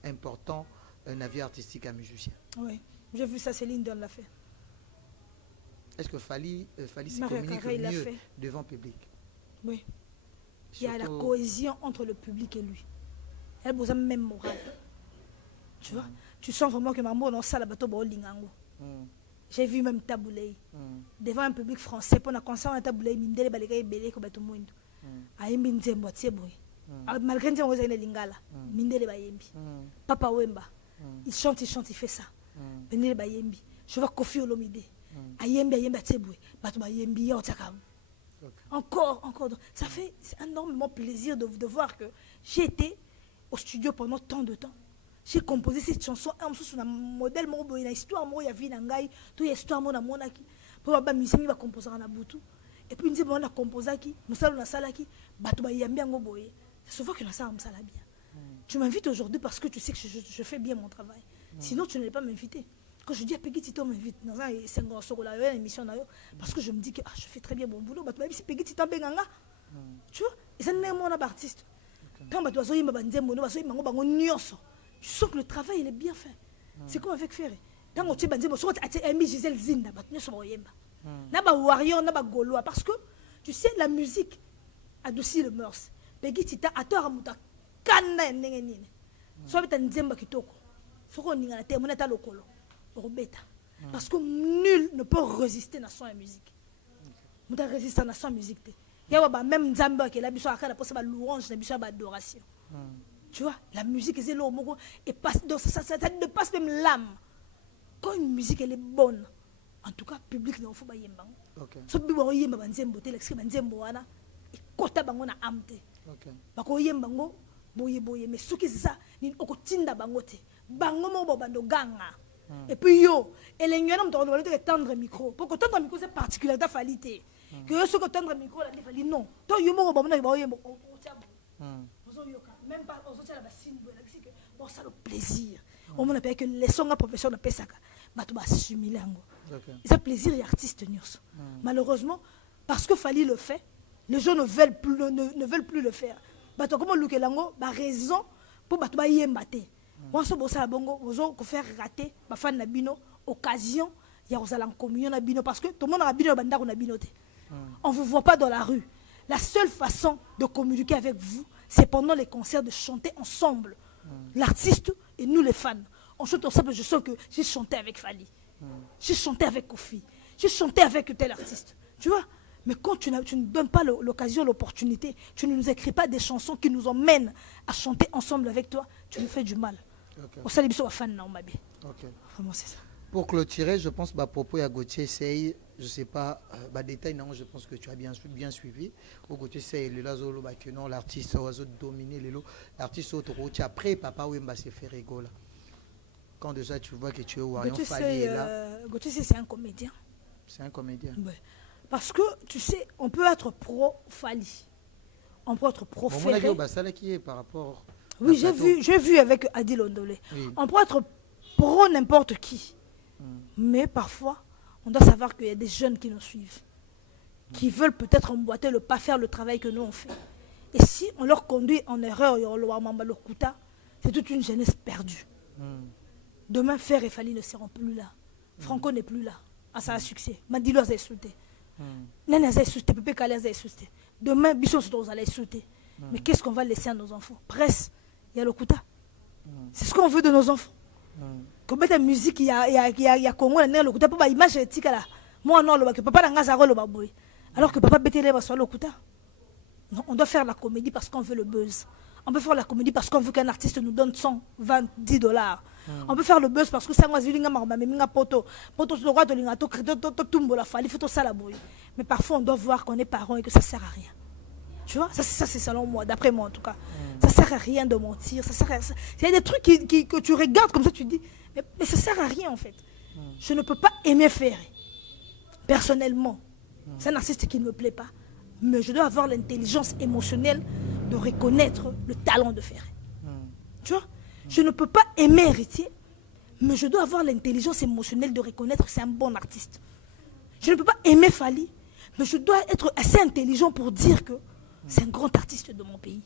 important un avis artistique à musicien? Oui, j'ai vu ça, Céline Dion l'a fait. Est-ce que Fali se communique mieux devant public? Oui. Il y a la cohésion entre le public et lui. Elle a besoin même morale. Tu vois? Tu sens vraiment que maman dans ça la bateau lingango. J'ai vu même Taboulay devant un public français pour un concert on Taboulay mindele baleka belé ko bato moindo. Ayembi nzembo tieboy. Malgré nzembo zene lingala mindele bayembi. Papa Wemba. Il chante, il fait ça. Mindele bayembi. Je vois Kofi Olomide. Ayembi tieboy. Bato bayembi otakam. Encore. Ça fait énormément plaisir de voir que j'ai été au studio pendant tant de temps. J'ai composé cette chanson sur un modèle, une histoire, il y a vie d'angaï, toute histoire, mon amonaki. Pour la musique, il va composer en aboutou. Et puis, il on a composé qui, nous allons la salle qui, batou y a bien goboye. C'est souvent que la salle me bien. Tu m'invites aujourd'hui parce que tu sais que je fais bien mon travail. Sinon, tu n'allais pas m'inviter. Quand je dis à Peggy Tito m'invite dans un émission, parce que je me dis que je fais très bien mon boulot, batou si Peggy Tito benganga. Tu vois, et ça n'est pas mon artiste. Quand batou azoyi mabandze mono, bazoyi mango bango nyonso. Tu sens que le travail il est bien fait. C'est comme avec Ferré. Quand tu es bandé, tu as mis Gisèle Zinda, tu as mis Naba Warrior, Naba Gaulois. Parce que, tu sais, la musique adoucit le mœurs. Peggy Tita, à toi, Ramuta, Kana, Nengenine. Soit tu as Nzemba Kitoko. Faut qu'on y ait un témoin à l'okolo. Parce que nul ne peut résister à son musique. Tu peux résister à son musique. Il y a même Nzamba qui est là, il y a louange, il y a adoration. Tu vois, la musique, c'est l'homme, et ça dépasse même l'âme. Quand une musique elle est bonne, en tout cas, public ne faut pas y aller. Si vous voulez y aller, vous allez et kota bango na amte. Bako yembango, boye, mais ce qui c'est ça, ni okotinda bangote, bango mo bando ganga. Et puis yo, et les gens doivent tendre micro. Pour que tendre micro c'est particulier ta qualité. Que ce que tendre micro la fali non. Toi yo mo bando boye même pas aux autres la bassine bon ça le plaisir On a que les sons à profession de Pesaka. Bato ba assimiler yango. Et ça plaisir et artiste news. Malheureusement, parce que Fali le fait, les gens ne veulent plus le faire. Bato comment Lukelango, ba raison pour bato ba yembate. On se bosse à bongo, ozo ko faire rater ba fan na bino occasion ya ozala en communion na bino parce que tout le monde a bino banda na binote. On vous voit pas dans la rue. La seule façon de communiquer avec vous, c'est pendant les concerts de chanter ensemble. L'artiste et nous les fans. On chante ensemble, je sens que j'ai chanté avec Fali. J'ai chanté avec Kofi. J'ai chanté avec tel artiste. Tu vois? Mais quand tu ne donnes pas l'occasion, l'opportunité, tu ne nous écris pas des chansons qui nous emmènent à chanter ensemble avec toi, tu nous fais du mal. Au salut, bisous, fan, non, ma bien. Vraiment, c'est ça. Pour clôturer, je pense que propos à Gauthier essaye, je ne sais pas, détail, non, je pense que tu as bien suivi. Au Gauthier essaye, le lazolo, que non, l'artiste a dominé l'artiste autoroute. Après, papa, oui, s'est fait rigoler. Quand déjà tu vois que tu es au Warrior Fali là. Gauthier, c'est un comédien. C'est un comédien. Ouais. Parce que, tu sais, on peut être pro-Fali. On peut être pro-Ferré. Qui est par rapport... Oui, j'ai vu avec Adil Ondolé. Oui. On peut être pro n'importe qui. Mais parfois, on doit savoir qu'il y a des jeunes qui nous suivent, qui veulent peut-être emboîter le pas, faire le travail que nous on fait. Et si on leur conduit en erreur, c'est toute une jeunesse perdue. Demain, Fer et Fali ne seront plus là. Franco n'est plus là. Ah, ça a succès. Mandilo a insulté. Nene a insulté. Pépé Kale a insulté. Demain, Bisson a insulté. Mais qu'est-ce qu'on va laisser à nos enfants? Presse, il y a le Kouta. C'est ce qu'on veut de nos enfants. Combien de musique il y a Congo, il y a le Kouta. Papa, image est là. Moi, non, le papa n'a pas le baboui. Alors que papa Bétélé va sur le Kouta. On doit faire la comédie parce qu'on veut le buzz. On peut faire la comédie parce qu'on veut qu'un artiste nous donne 120, $10. On peut faire le buzz parce que ça va poto le roi de l'ingato la fali faut ça la bouille. Mais parfois on doit voir qu'on est parents et que ça sert à rien. Tu vois, ça c'est selon moi, d'après moi en tout cas. Ça sert à rien de mentir, ça sert à... Il y a des trucs que tu regardes comme ça, tu te dis mais ça sert à rien en fait. Je ne peux pas aimer Ferré. Personnellement, c'est un artiste qui ne me plaît pas, mais je dois avoir l'intelligence émotionnelle de reconnaître le talent de Ferré. Tu vois, je ne peux pas aimer Héritier, mais je dois avoir l'intelligence émotionnelle de reconnaître que c'est un bon artiste. Je ne peux pas aimer Fali, mais je dois être assez intelligent pour dire que c'est un grand artiste de mon pays.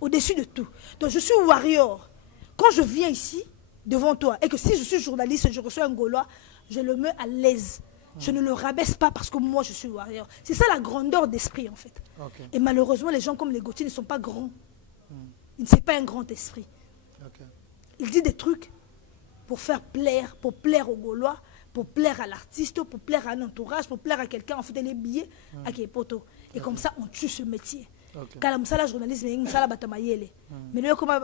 Au-dessus de tout. Donc je suis warrior. Quand je viens ici, devant toi, et que si je suis journaliste, je reçois un Gaulois, je le mets à l'aise. Je ne le rabaisse pas parce que moi je suis warrior. C'est ça la grandeur d'esprit en fait. Et malheureusement, les gens comme les Gauthier ne sont pas grands. Il ne sont pas un grand esprit. Il dit des trucs pour faire plaire, pour plaire aux Gaulois, pour plaire à l'artiste, pour plaire à un entourage, pour plaire à quelqu'un. En fait, les billets à Képoto. Et comme ça, on tue ce métier. Quand la journaliste, mais le comment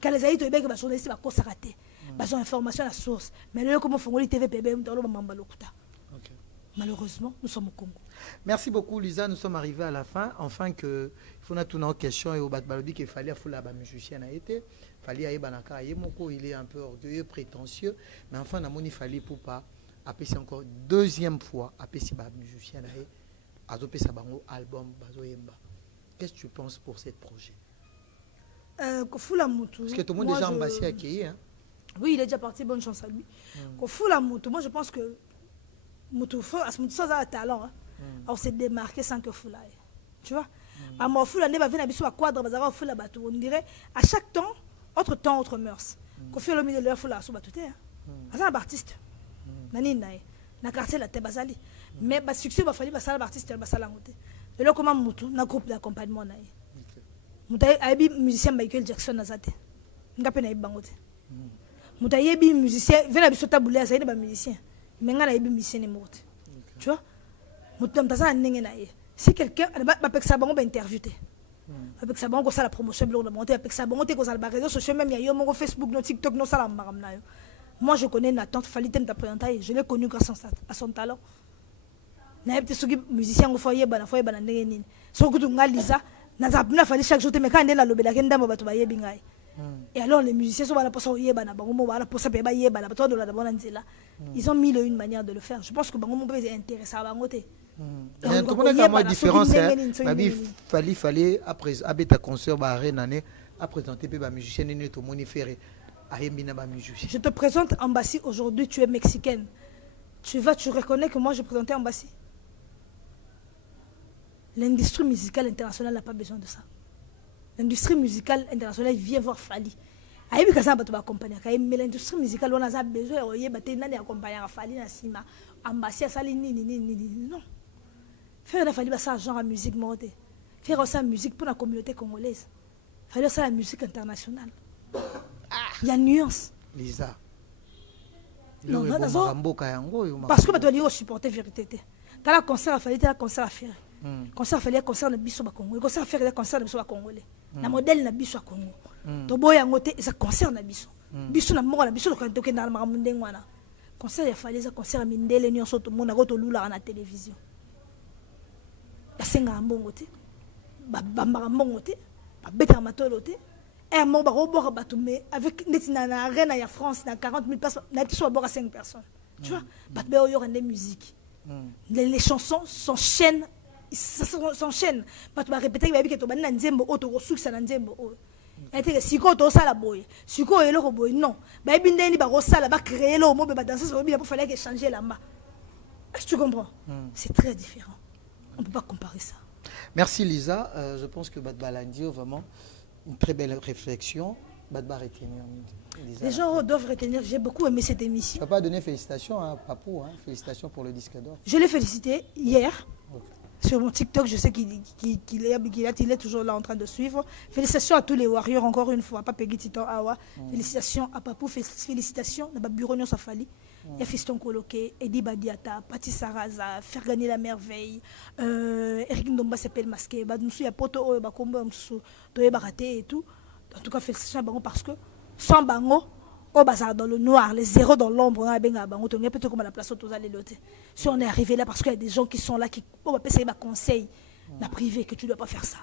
quand les aïeux que les journalistes vont s'arrêter, ils ont information à la source. Mais le comment font les TV PB, malheureusement, nous sommes au Congo. Merci beaucoup, Lisa. Nous sommes arrivés à la fin. Enfin, il faut nous une question et au Batbalobi qu'il fallait faire musicien a été. Il est un peu orgueilleux, prétentieux. Mais enfin, il fallait pour pas appeler encore deuxième fois appeler musicien a album. Qu'est-ce que tu penses pour ce projet? Parce que tout le monde est déjà embassé à Kéi. Oui, il est déjà parti. Bonne chance à lui. Moi, je pense que ça a un talent. On s'est démarqué sans que Foula. Tu vois? On dirait à chaque temps, autre temps, autre mœurs. Qu'on fait le milieu de leur Foula, c'est un artiste. Na quartier la Tebazali. Mais le succès va falloir que l'artiste soit là. Et là, comment Moutou, un groupe d'accompagnement. Moutou a été musicien Michael Jackson. Nga pe na ibangote. Moutou a été musicien, vient à Bissota Boulé, ça y est, musicien. Mais nga na été musicien morte. Tu vois? Moutou a été si quelqu'un va faire ça, on va interviewer. Avec ça, on va faire la promotion, on va monter avec ça, on va faire les réseaux sociaux, même il y a mon Facebook, no TikTok, no salam. Moi, je connais Nathan, Fali Tem Tapriantaï, je l'ai connu grâce à son talent. Je suis musicien au foyer, je suis musicien. Lisa, je suis chaque jour, mais quand on est là, et alors, les musiciens sont là pour ça, ils ont mille et une manières de le faire. Je pense que les gens intéressés à côté. Il y a une différence. Il fallait, après, à ta concert, à présenter les musiciens, tout le monde ferré. Je te présente Ambassi aujourd'hui, tu es mexicaine. Tu reconnais que moi je présentais Ambassi. L'industrie musicale internationale n'a pas besoin de ça. L'industrie musicale internationale vient voir Fali. Mais l'industrie musicale, on a besoin de Fali. Ambassi, non. Faire ça genre de musique mortelle. Faire ça musique pour la communauté congolaise. Faire ça la musique internationale. Il y a une nuance. Lisa. Non, parce que tu as supporter vérité. Tu as un concert à faire, tu as un concert à faire. Concert à faire, concert de biso ba Congo. Concert à faire, concert de biso ba Congolais. La modèle na biso à Congo. To boya ngote, ça concert na biso. Biso na moko na biso ko toke na makambo wana. Concert ya fallait ça concert à mindele ni osoto mona ko to lula na télévision. Ya senga mbongo te. Ba bamba mbongo te. Ba beta matolo te. Et mon barobo batumé avec na arène ya France na 40 000 places, na ti so bora 5 personnes. Tu vois, batbe oyo rende musique. Les chansons s'enchaînent. S'enchaînent. Tu vas répéter que tu vas dire nzembo auto succès na nzembo. Et siko to sala boy. Siko eloko boy non. Ba bindeni ba rosala ba créer le mot ba danser sur il fallait changer la main. Est-ce que tu comprends? C'est très différent. On peut pas comparer ça. Merci Lisa, je pense que Badbalandio vraiment une très belle réflexion. Badba retenir. Les gens doivent retenir. J'ai beaucoup aimé cette émission. Tu vas pas donner félicitations à Papou, hein? Félicitations pour le disque d'or. Je l'ai félicité hier. Sur mon TikTok, je sais qu'il est toujours là en train de suivre. Félicitations à tous les warriors, encore une fois. Papa Tito Awa. Félicitations à Papou. Félicitations à Bureau Safali. Il y a Fiston Koloke, Eddie Badiata, Pati Saraza, faire gagner la merveille. Eric Ndomba s'appelle masqué. Il y a Poto, Bakomba, Toye Baraté et tout. En tout cas, félicitations à Bango parce que sans Bango, au bazar dans le noir, les zéros dans l'ombre, on a peut-être comme à la place où si on est arrivé là parce qu'il y a des gens qui sont là qui ont passé des conseils, la privé que tu ne dois pas faire ça.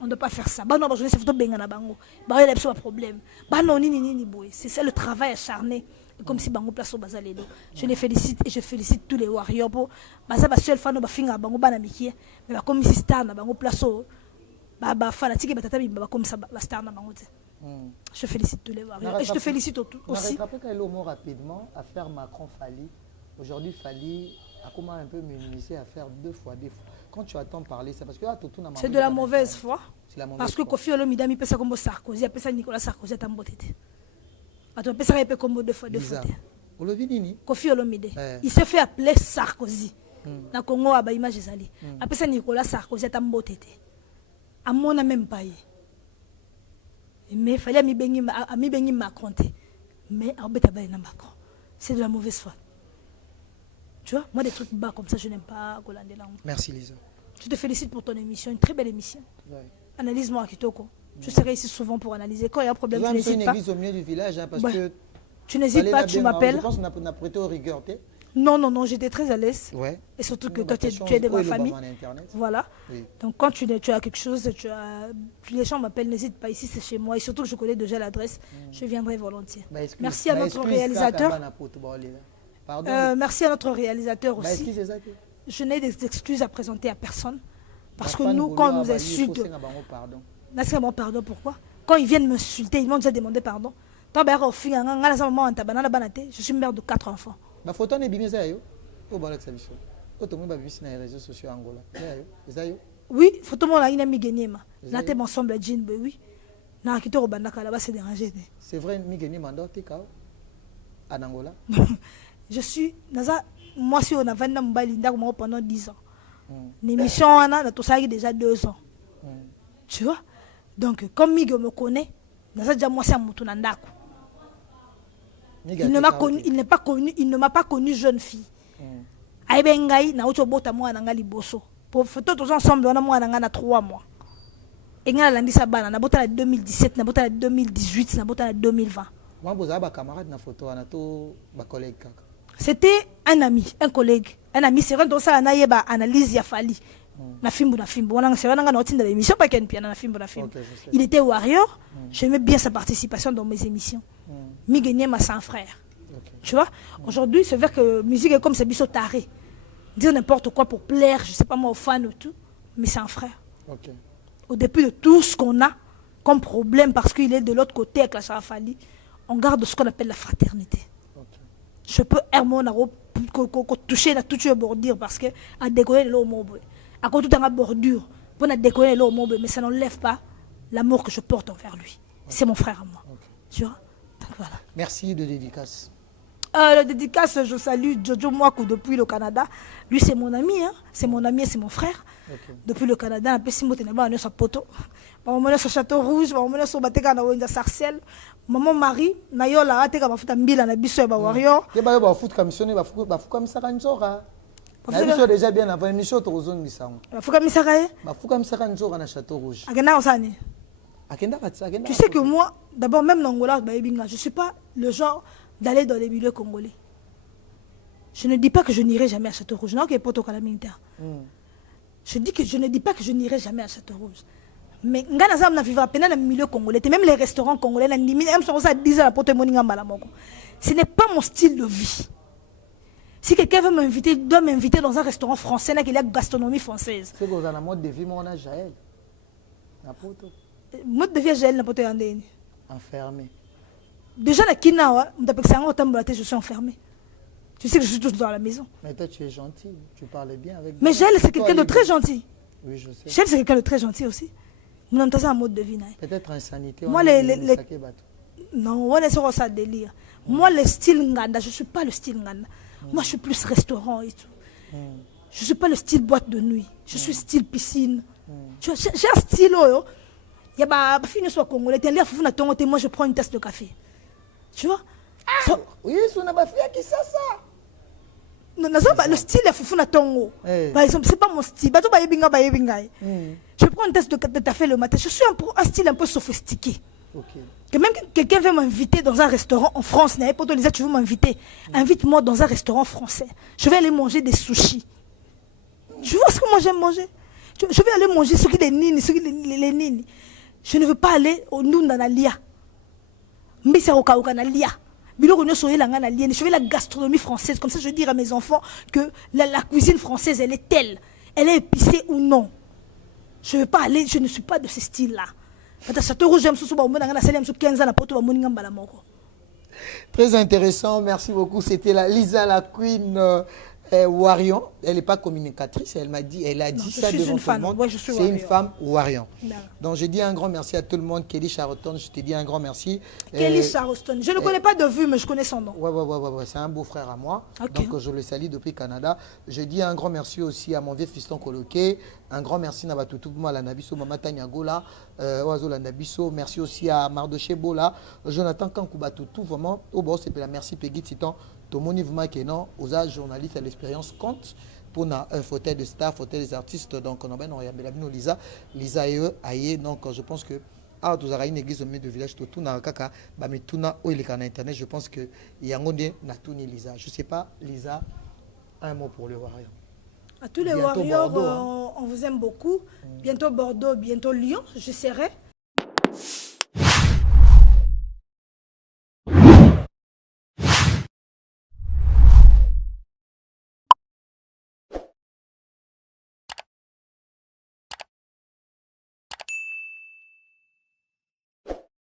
On ne doit pas faire ça. Bah non, je sais pas benga na bango. Bah il y a un problème. Bah non ni boy. C'est ça le travail acharné. Comme si bango place au bazar les deux. Je les félicite et je félicite tous les warriors pour bazar ba seul fan ba finga bango bana mikie. Mais comme si star na bango place au ba fanatique ba tata ba comme ça la star na bango. Je félicite tous les warriors. Et je te félicite aussi. On a rattrapé qu'elle mot rapidement à faire Macron Fali. Aujourd'hui, Fali a comment un peu minimiser à faire deux fois. Quand tu attends parler, c'est parce que c'est de la mauvaise foi. Parce que Kofi Olomide mi pesa comme Sarkozy, pesa Nicolas Sarkozy tambotete. Attends, pesa répé comme deux fois. Kofi Olomide. Il s'est fait appeler Sarkozy. Na Congo aba image ezali. Pesa Nicolas Sarkozy tambotete. À mon même pas. Mais il fallait mi Macron. Mais Macron. C'est de la mauvaise foi. Tu vois, moi des trucs bas comme ça, je n'aime pas Golande Langue. Merci Lisa. Je te félicite pour ton émission, une très belle émission. Ouais. Analyse-moi à Kitoko. Je serai ici souvent pour analyser. Quand il y a un problème, tu n'hésites pas. Une église au milieu du village, hein, parce que tu n'hésites pas, tu m'appelles. Je pense qu'on a prêté au rigueur. Non, j'étais très à l'aise. Ouais. Et surtout que toi, tu es de ma famille. Voilà. Oui. Donc quand tu as quelque chose, les gens m'appellent, n'hésite pas, ici c'est chez moi. Et surtout que je connais déjà l'adresse, je viendrai volontiers. Merci à notre réalisateur. Merci à notre réalisateur aussi. Je n'ai des excuses à présenter à personne. Parce que nous, quand on nous insulte... Pardon, pourquoi? Quand ils viennent m'insulter, ils m'ont déjà demandé pardon. Je suis mère de 4 enfants. Ma photo n'est bien ça yo. Au balak ça biso. Au tout le monde sur les réseaux sociaux Angola. Oui, photo moi là ina migenyema. Na te ensemble jean oui. Na kito ko bandaka là-bas c'est dérangé. C'est vrai migenyema ndote ka en Angola. Je suis naza moi si on a vanda mbali ndako mo pendant 10 ans. L'émission on a tout ça déjà 2 ans. Tu vois? Donc comme Migo me connaît, naza déjà moi c'est mutu na ndako. Il ne m'a pas connu jeune fille. Aïbengaï na auto bota moi na liboso. Pour photo tous ensemble on a moi na 3 mois. Et nga landi sa bana na bota 2017, na bota 2018, na bota 2020. Moi boza ba camarade na photo na to ba collègue kaka. C'était un ami, un collègue. Un ami c'est quand ça na yeba analyse ya Fali. Na fimbo. On a c'est vraiment dans notre émission pas qu'un piano na fimbo. Il était warrior. J'aimais bien sa participation dans mes émissions. Migné ma sans frère. Tu vois, aujourd'hui, c'est vrai que musique est comme ça, biso taré. Dire n'importe quoi pour plaire, je sais pas moi, aux fans ou tout, mais c'est un frère. Au début de tout ce qu'on a comme problème, parce qu'il est de l'autre côté avec la Sarafali, on garde ce qu'on appelle la fraternité. Ok. Je peux toucher la touche bordure parce que à décoller l'eau mobile. À côté de la bordure, pour décoller l'eau mobile, mais ça n'enlève pas l'amour que je porte envers lui. C'est mon frère à moi. Ok. Tu vois? Donc voilà. Merci de dédicace. La dédicace, je salue Jojo Mwaku depuis le Canada. Lui, c'est mon ami, hein? C'est mon ami et c'est mon frère. Ok. Depuis le Canada, un peu si moi, tu n'as sa poto. Maman, on sur Château Rouge, maman, on sur Bateka, na Wenza Sarcelles. Maman Marie, na yo la ate ka bafuta mbila na biso ba warrior. Ke ba ba foot commissionné ba foot comme ça kan jora. Na biso déjà bien avant émission to zone bisango. Bafuka misaka ye. Ba foot comme ça kan jora na Château Rouge. Akena osani. Akenda katsa akenda. Tu sais que moi, d'abord même en Angola, je ne suis pas le genre d'aller dans les milieux congolais. Je ne dis pas que je n'irai jamais à Château Rouge. Non, que poto kalaminta. Je dis que je ne dis pas que je n'irai jamais à Château Rouge. Mais ngana za na vivre dans le milieu congolais, même les restaurants congolais, même si on ça 10 ans poto moninga malamoko. Ce n'est pas mon style de vie. Si quelqu'un veut m'inviter, doit m'inviter dans un restaurant français, là qu'il y a gastronomie française. C'est que dans mode de vie mon Jaël. Na poto. Mode de vie Jaël na poto yandeni. Enfermé. Déjà la kinawa, je suis enfermé. Tu sais que je suis toujours dans la maison. Mais toi tu es gentil, tu parles bien avec. Mais Jaël c'est quelqu'un de très gentil. Oui, je sais. Jaël c'est quelqu'un de très gentil aussi. Nous avons un mode de vie. Peut-être insanité. Moi non, on est sur ça délire. Moi le style nganda, je suis pas le style nganda. Moi je suis plus restaurant et tout. Je suis pas le style boîte de nuit. Je suis style piscine. Tu vois, j'ai un style oh. Il y a ba fini soit congolais, t'es là fou na tongo, moi je prends une tasse de café. Tu vois? Oui, ça n'a pas fait qui ça. Non, le style est foufou na tongo. Par exemple, c'est pas mon style. Je prends une tasse de café le matin. Je suis un style un peu sophistiqué. Okay. Que même quelqu'un veut m'inviter dans un restaurant en France, tu veux m'inviter, invite-moi dans un restaurant français. Je vais aller manger des sushis. Tu vois ce que moi j'aime manger? Je vais aller manger ce qui est nini, les nini. Je ne veux pas aller au Nundanalia. Mais c'est au Kaukanalia. Je fais la gastronomie française. Comme ça, je vais dire à mes enfants que la cuisine française, elle est telle. Elle est épicée ou non. Je ne veux pas aller, je ne suis pas de ce style-là. Très intéressant, merci beaucoup. C'était Lisa la Queen Warion. Elle n'est pas communicatrice, elle m'a dit, elle a dit ça devant tout le monde. Ouais, c'est une femme Warion. Non. Donc je dis un grand merci à tout le monde. Kelly Charlton, je te dis un grand merci. Kelly Charlton, je ne connais pas de vue, mais je connais son nom. Ouais, c'est un beau frère à moi. Okay. Donc je le salue depuis Canada. Je dis un grand merci aussi à mon vieux fiston Coloqué. Un grand merci à Batoutouma, la Nabiso, Mama Tanyagola, Oazo la Nabiso. Merci aussi à Mardoché Bola, Jonathan Kankoubatoutou. Vraiment, au bon, c'est la merci Peggy Titan. Tout le monde est non, aux journalistes à l'expérience compte pour un fauteuil de star, fauteuil des artistes. Donc, on a Lisa, Lisa et eux, aïe. Donc, je pense que ah, tu as une église au milieu du village, tout na kaka, bah mais tout na où il est en internet. Je pense que il y a un na tout ni Lisa. Je sais pas, Lisa, un mot pour le Warrior. À tous les Warriors, on vous aime beaucoup. Bientôt Bordeaux, bientôt Lyon, je serai.